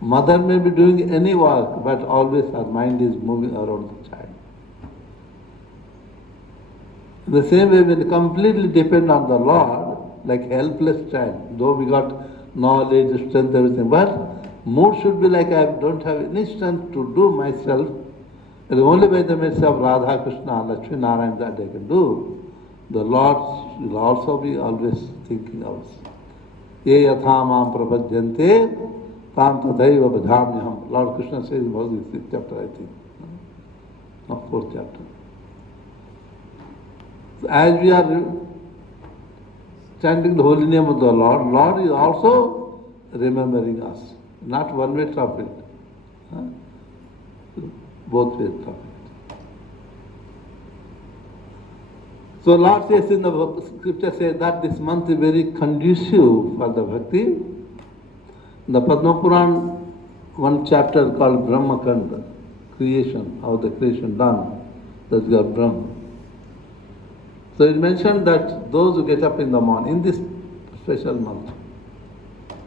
Mother may be doing any work, but always her mind is moving around the child. In the same way, when we completely depend on the Lord, like helpless child, though we got knowledge, strength, everything, but mood should be like I don't have any strength to do myself. It is only by the mercy of Radha, Krishna, Lakshmi, Narayana that I can do. The Lord will also be always thinking of us. Ye yatha mam prabhadyante tam tadaiva bhajamyaham. Lord Krishna says in Bhagavad Gita chapter, I think. No, 4th chapter. So as we are chanting the holy name of the Lord, Lord is also remembering us. Not one way of it. Both ways of it. So Lord says in the scripture says that this month is very conducive for the bhakti. The Padma Puran, one chapter called Brahma Kanda. creation, how the creation done, that's your Brahma. So it mentioned that those who get up in the morning, in this special month,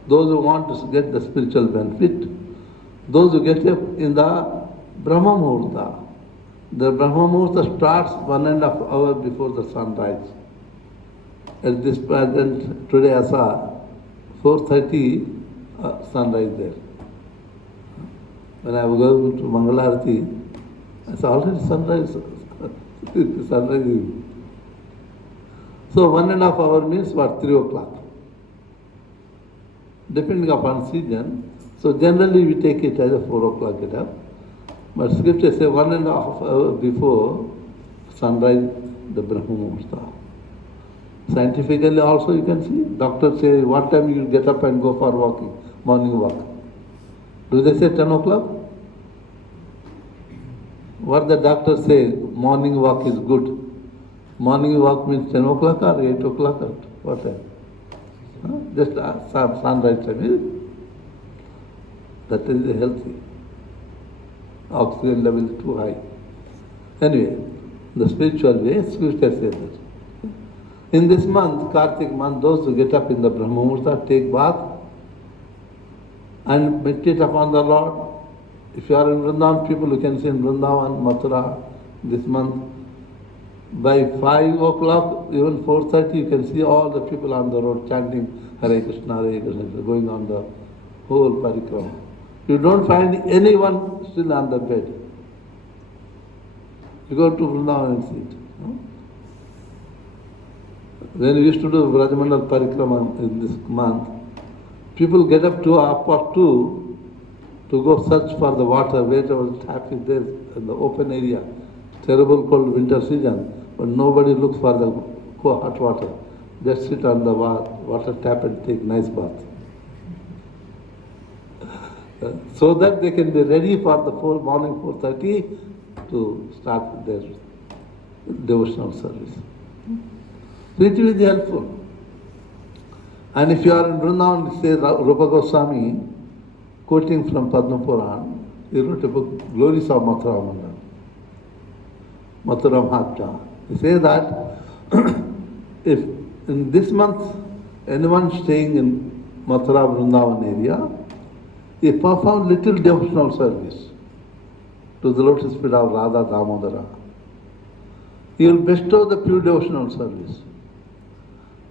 those who want to get the spiritual benefit, those who get up in the Brahma Muhurta. The Brahma Muhurta starts 1.5 hours before the sunrise. At this present, today I saw 4:30 sunrise there. When I was going to Mangalarati, I saw already sunrise. Sunrise. So 1.5 hours means what? 3 o'clock. Depending upon season. So generally we take it as a 4 o'clock get up. But scripture says 1.5 hours before sunrise, the Brahma Muhurta. Scientifically also you can see, doctors say what time you get up and go for walking, morning walk. Do they say 10 o'clock? What the doctors say, morning walk is good. Morning walk means 10 o'clock or 8 o'clock or what time? Just sunrise time, is it? That is healthy. Oxygen level is too high. Anyway, the spiritual way, scripture says that. In this month, Kartik month, those who get up in the Brahma Muhurta, take bath and meditate upon the Lord. If you are in Vrindavan, people you can see in Vrindavan, Mathura, this month, by 5 o'clock, even 4:30, you can see all the people on the road chanting Hare Krishna, going on the whole parikrama. You don't find anyone still on the bed. You go to Vrindavan and see it. No? When we used to do Vrajamandal parikrama in this month, people get up to 2:30 to go search for the water, wherever the tap is there in the open area. Terrible cold winter season, but nobody looks for the hot water. Just sit on the water tap and take nice bath. So that they can be ready for the morning 4:30 to start their devotional service. So it will be helpful. And if you are in Vrindavan, say Rupa Goswami, quoting from Padma Puran, he wrote a book, Glories of Mathura Mandal, Mathura Mahatma. He says that if in this month anyone staying in Mathura Vrindavan area, he performed little devotional service to the lotus feet of Radha Damodara, he will bestow the pure devotional service.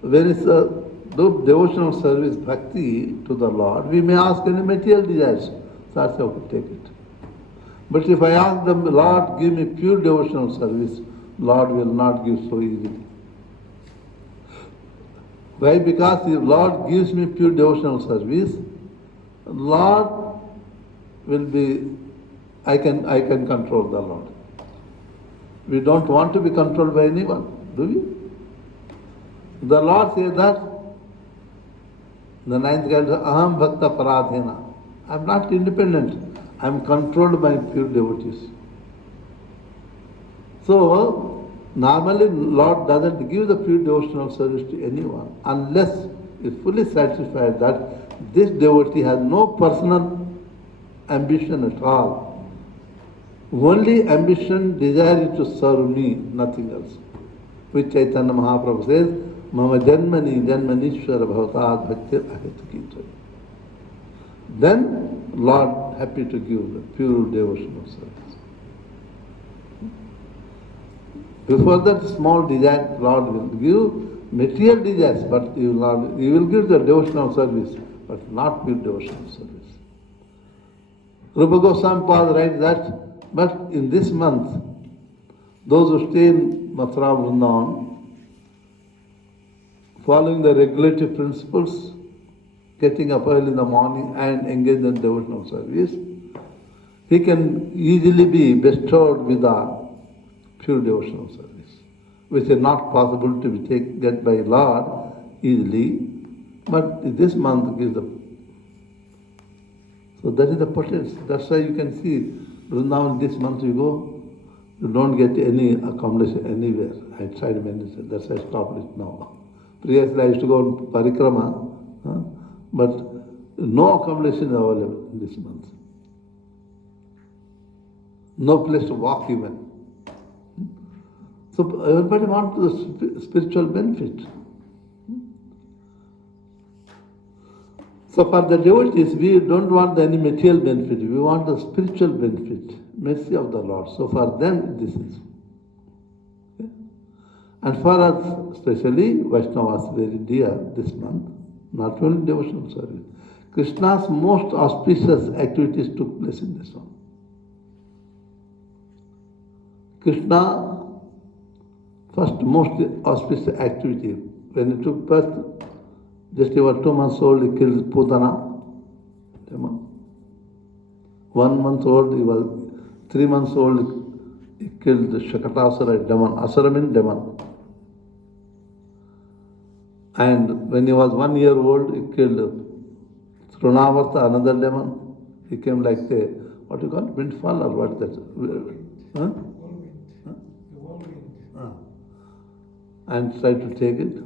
When it's a devotional service, bhakti to the Lord, we may ask any material desires. So I say, okay, take it. But if I ask them, Lord, give me pure devotional service, Lord will not give so easily. Why? Because if Lord gives me pure devotional service, Lord will be, I can control the Lord. We don't want to be controlled by anyone, do we? The Lord says that, the ninth canto, Aham Bhakta Paradhena. I am not independent. I am controlled by pure devotees. So, normally Lord doesn't give the pure devotional service to anyone unless he is fully satisfied that this devotee has no personal ambition at all. Only ambition, desire is to serve me, nothing else. Which Chaitanya Mahaprabhu says, Mama Janmani Janmanishwara Bhavatad Bhaktir Ahitakita. Then Lord happy to give the pure devotional service. Before that small desire, Lord will give material desires, but He will give the devotional service, but not pure devotional service. Rupa Goswami Pad writes that, but in this month, those who stay in Mathura Vrindavan, following the regulative principles, getting up early in the morning and engage in devotional service, he can easily be bestowed with a pure devotional service, which is not possible to be get by Lord easily, but this month gives the. So that is the potential. That's why you can see, Vrindavan this month you go, you don't get any accommodation anywhere. I tried many times, that's why I stopped it now. Previously I used to go on parikrama, but no accommodation is available in this month. no place to walk even. So everybody wants the spiritual benefit. So for the devotees, we don't want any material benefit. We want the spiritual benefit, mercy of the Lord. So for them, this is. Okay? And for us, especially Vaishnavas, very dear this month, not only devotional service, Krishna's most auspicious activities took place in this one. Krishna, first most auspicious activity, when he took birth, just he was 2 months old, he killed Putana. 1 month old, he was 3 months old, he killed Shakatasura, demon. Asura means demon. And when he was 1 year old, he killed Trunavarta, another demon. He came like a, what you call it, windfall or what is that? Huh? Huh? And tried to take it.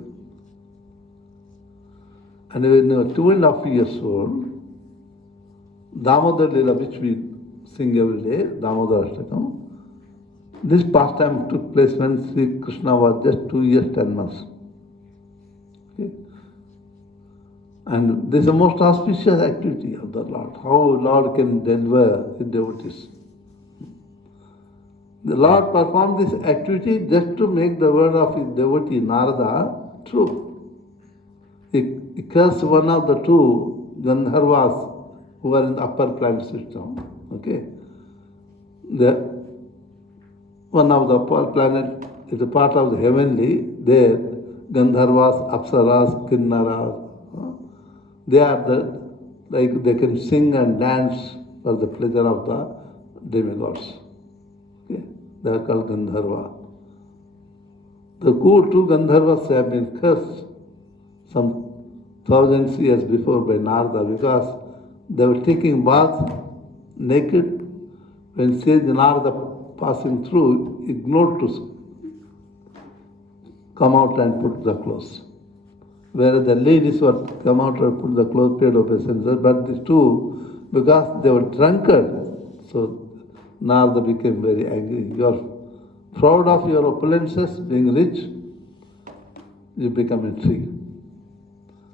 And when he was 2.5 years old, Damodar Leela, which we sing every day, Damodar Ashtakam, this pastime took place when Sri Krishna was just 2 years, 10 months. Okay? And this is the most auspicious activity of the Lord. How Lord can deliver his devotees. The Lord performed this activity just to make the word of his devotee Narada true. He cursed one of the two Gandharvas who were in the upper planet system. Okay? One of the upper planet is a part of the heavenly. There, Gandharvas, Apsaras, Kinnaras, they are like they can sing and dance for the pleasure of the demigods. Okay? They are called Gandharva. The two Gandharvas have been cursed some thousands years before by Narada because they were taking bath naked when Sage Narada passing through ignored to come out and put the clothes. Whereas the ladies were come out and put the clothes, paid obeisance, but these two, because they were drunkard, so Narada became very angry. You are proud of your opulences, being rich, you become a tree.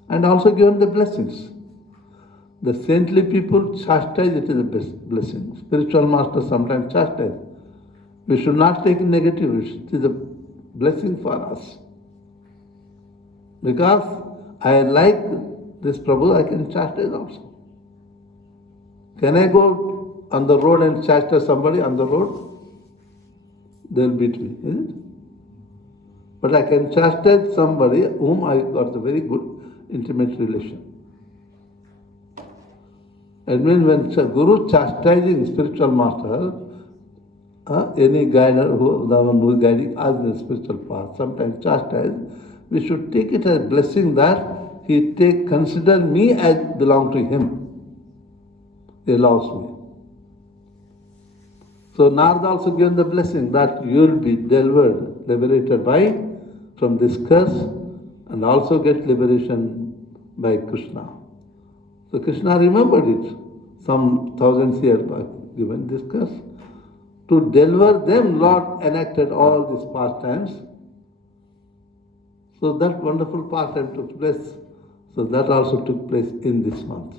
And also given the blessings. The saintly people chastise, it is a blessing. Spiritual masters sometimes chastise. We should not take negative, it is a blessing for us. Because I like this Prabhu, I can chastise also. Can I go on the road and chastise somebody on the road? They'll beat me, isn't it? But I can chastise somebody whom I got a very good intimate relation. It means when Guru chastising spiritual master, any guider, the one who is guiding us in the spiritual path, sometimes chastise, we should take it as a blessing that he consider me as belong to him. He loves me. So Narada also given the blessing that you will be delivered, liberated from this curse, and also get liberation by Krishna. So Krishna remembered it some thousands years back, given this curse. To deliver them, Lord enacted all these pastimes. So that wonderful pastime took place. So that also took place in this month.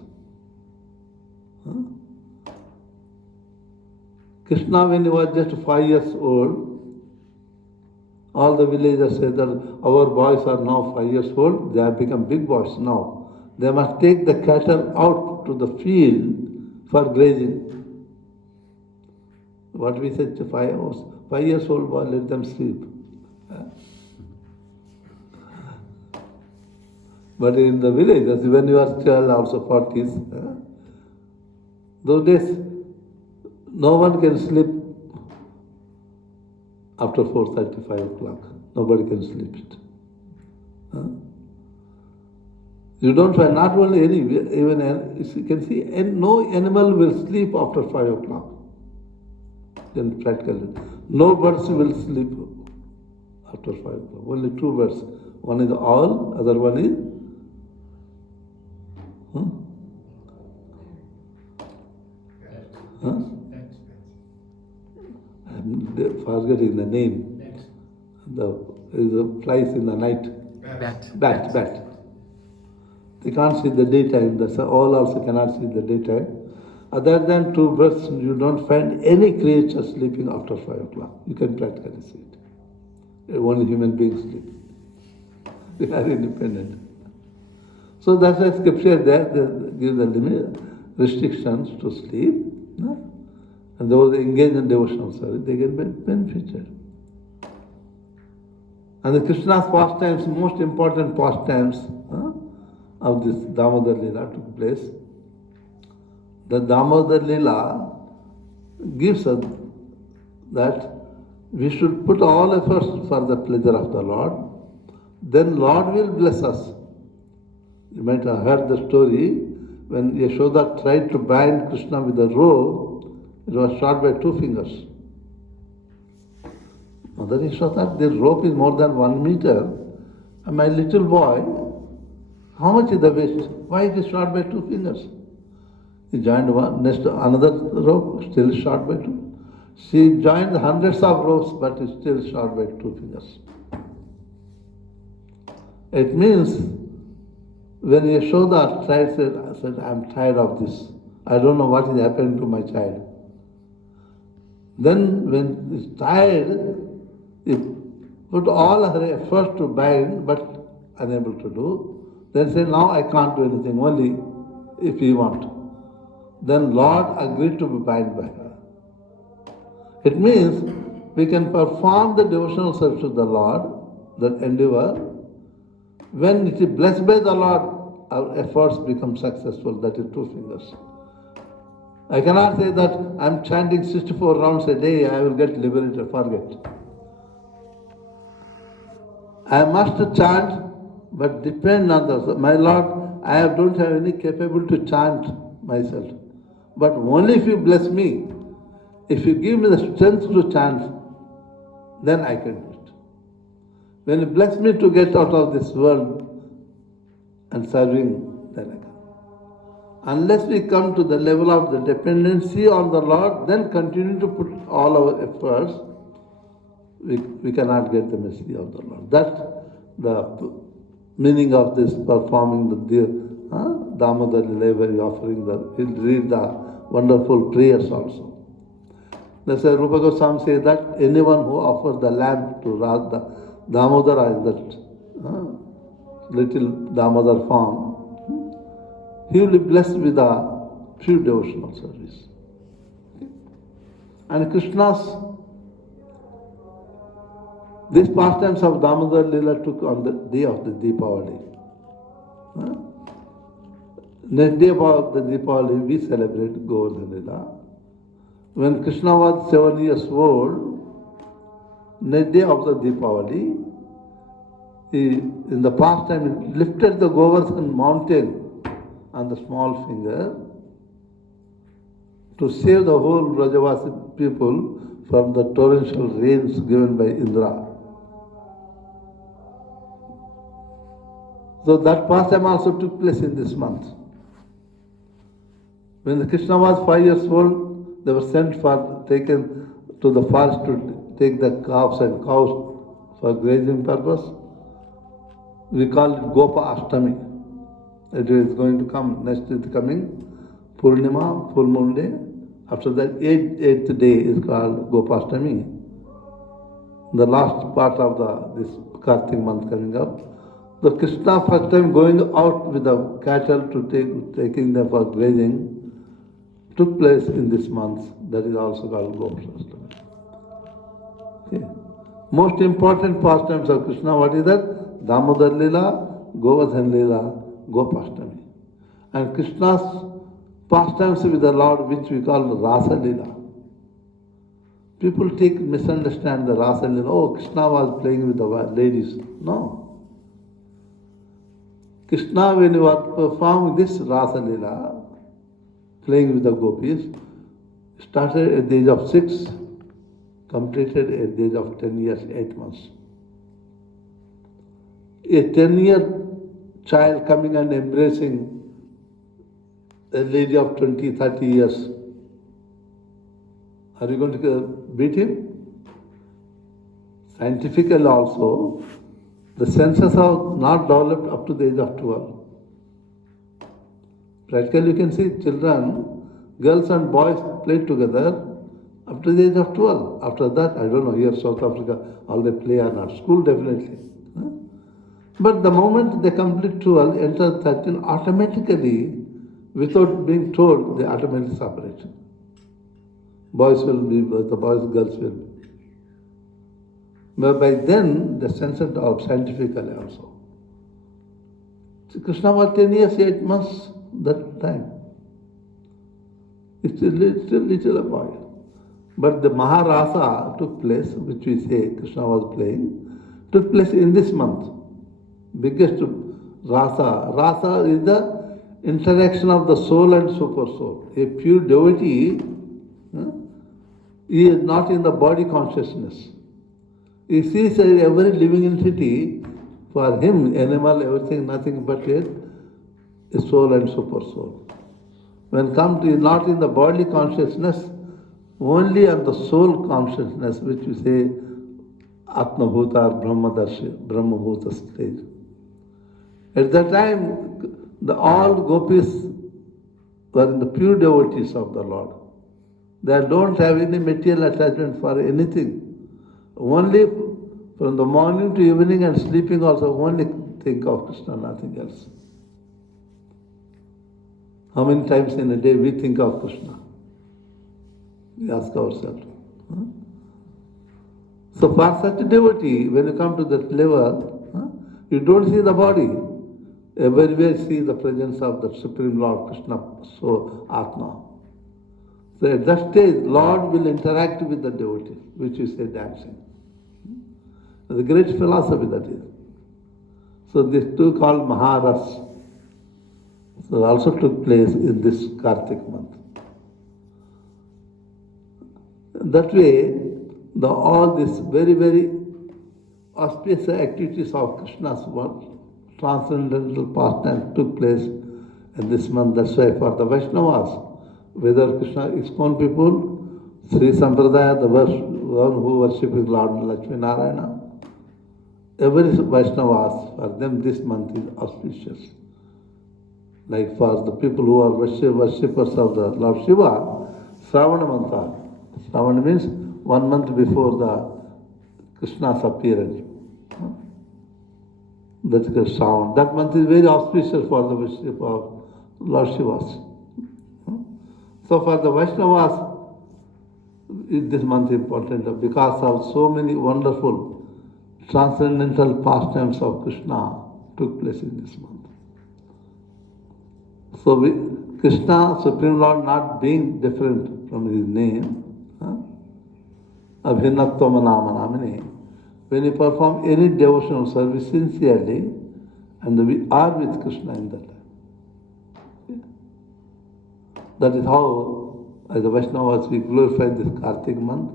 Krishna, when he was just 5 years old, all the villagers said that our boys are now 5 years old, they have become big boys now. They must take the cattle out to the field for grazing. What we said to 5 hours, 5 years old boy, let them sleep. But in the village, when you are still also 40s, those days, no one can sleep after 4:30, 5 o'clock. Nobody can sleep it. You don't find, not only any, even you can see, no animal will sleep after 5 o'clock. Then practically, no birds will sleep after 5 o'clock. Only 2 birds. One is owl, other one is forgetting the name. The flies in the night. Bat. They can't see the daytime. The owl also cannot see the daytime. Other than two birds, you don't find any creature sleeping after 5 o'clock. You can practically see it. Only human beings sleep. They are independent. So that's why scripture there, they give the limit, restrictions to sleep. No? And those engaged in devotional service, they get benefited. And the Krishna's pastimes, most important pastimes of this Damodar Leela took place. The Damodar Leela gives us that we should put all efforts for the pleasure of the Lord. Then Lord will bless us. You might have heard the story when Yashoda tried to bind Krishna with a rope, it was shot by 2 fingers. Mother Yashoda, the rope is more than 1 meter. And my little boy, how much is the waist? Why it is shot by 2 fingers? He joined one, next another rope, still shot by 2. She joined hundreds of ropes, but is still shot by 2 fingers. It means when Yashoda said, I'm tired of this. I don't know what is happening to my child. Then when he's tired, he put all her efforts to bind, but unable to do. Then said, now I can't do anything, only if you want. Then Lord agreed to be bound by her. It means we can perform the devotional service to the Lord, that endeavor. When it is blessed by the Lord, our efforts become successful. That is 2 fingers. I cannot say that I'm chanting 64 rounds a day, I will get liberated. Forget. I must chant, but depend on the my Lord. I don't have any capability to chant myself. But only if you bless me, if you give me the strength to chant, then I can do it. When you bless me to get out of this world and serving, then I can. Unless we come to the level of the dependency on the Lord, then continue to put all our efforts, we cannot get the mercy of the Lord. That's the meaning of this performing the Damodar Leela, offering we'll read the wonderful prayers also. That's why Rupa Goswami says that anyone who offers the lamp to Radha, Damodara is that little Damodar form, he will be blessed with a pure devotional service. And Krishna's, these pastimes of Damodar Leela took on the day of the Deepavali. Next day of the Deepavali, we celebrate Govardhan Leela. When Krishna was 7 years old, next day of the Deepavali, he, in the pastime, lifted the Govardhan mountain on the small finger to save the whole Brajavasi people from the torrential rains given by Indra. So that pastime also took place in this month. When Krishna was 5 years old, they were sent taken to the forest to take the calves and cows for grazing purpose. We call it Gopa Ashtami. It is going to come, next is coming Purnima, full moon day. After that, eighth day is called Gopa Ashtami. The last part of this Kartik month coming up. The Krishna first time going out with the cattle to taking them for grazing took place in this month. That is also called Gopa Ashtami. Okay. Most important pastimes of Krishna, what is that? Damodar Leela, Govardhan Leela, Gopashtami. And Krishna's pastimes with the Lord, which we call Rasa Leela. People misunderstand the Rasa Leela. Oh, Krishna was playing with the ladies. No. Krishna, when he was performing this Rasa Leela, playing with the gopis, started at the age of 6, completed at the age of 10 years, 8 months. A 10-year child coming and embracing a lady of 20, 30 years, are you going to beat him? Scientifically also, the senses are not developed up to the age of 12. Practically, you can see children, girls and boys play together up to the age of 12. After that, I don't know, here South Africa, all they play or not. School definitely. Huh? But the moment they complete 12, enter 13, automatically, without being told, they automatically separate. Boys will be, the boys, girls will be. But by then, the senses are scientifically also. So Krishna was 10 years, 8 months that time. It's still little a boy. But the Maharasa took place, which we say Krishna was playing, took place in this month. Biggest rasa. Rasa is the interaction of the soul and super soul. A pure devotee he is not in the body consciousness. He sees every living entity, for him, animal, everything, nothing but a soul and super soul. When come to not in the bodily consciousness, only on the soul consciousness, which we say Atma Bhuta or Brahmadarshi, Brahma Bhuta stage. At that time, all gopis were the pure devotees of the Lord. They don't have any material attachment for anything. Only from the morning to evening and sleeping also, only think of Krishna, nothing else. How many times in a day we think of Krishna? We ask ourselves. So for such a devotee, when you come to that level, you don't see the body. Everywhere see the presence of the Supreme Lord Krishna, so Atma. So at that stage, Lord will interact with the devotee, which you say dancing. The great philosophy that is. So these two called Maharas. So also took place in this Kartik month. That way, all these very, very auspicious activities of Krishna's work, transcendental pastime took place in this month. That's why for the Vaishnavas, whether Krishna ISKCON people, Sri Sampradaya, the one who worshipping Lord Lakshmi Narayana, every Vaishnavas, for them this month is auspicious. Like for the people who are worshippers of the Lord Shiva, Shravana Mantha. Shravana means 1 month before the Krishna's appearance. That is called Shravan. That month is very auspicious for the worship of Lord Shiva. So for the Vaishnavas, this month is important because of so many wonderful transcendental pastimes of Krishna took place in this month. So Krishna, Supreme Lord, not being different from his name, Abhinatva Namani, when you perform any devotional service sincerely, and we are with Krishna in that time. That is how, as the Vaishnavas, we glorify this Kartik month.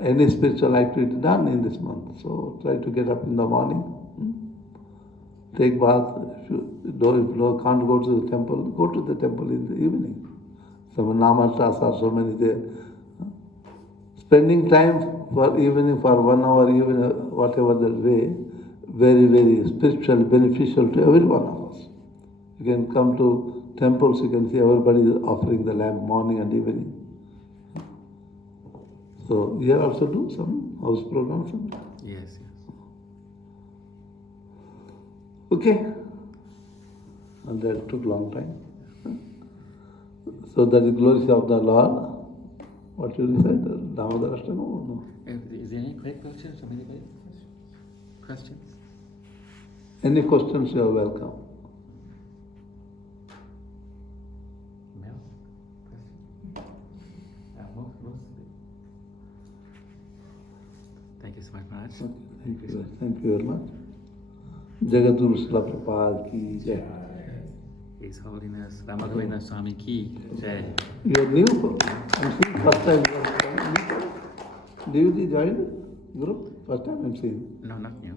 Any spiritual activity done in this month. So try to get up in the morning, take bath. If you can't go to the temple, go to the temple in the evening. Some namatras are so many there. Spending time for evening for 1 hour, even whatever the way, very, very spiritual, beneficial to every one of us. You can come to temples, you can see everybody is offering the lamp morning and evening. So here also do some house programs. Yes. Okay. And that took long time. So that is glories of the Lord. What you said, Damodar Ashtakam or no? Is there any quick questions from anybody? Questions? Any questions, you are welcome. Mel? Thank you so much, Maharaj. Thank you very much. Jagadguru Srila Prabhupada ki jai. His Holiness Rama Govinda Swami ki jai. You are new. I'm seeing first time you are coming. Did you join group? First time I'm seeing. No, not new.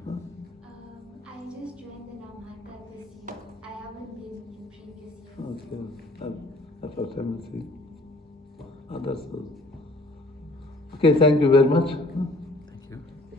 I just joined the Namata this year. I haven't been in previous years. Okay. That's first time I'm seeing. Others. Okay, thank you very much.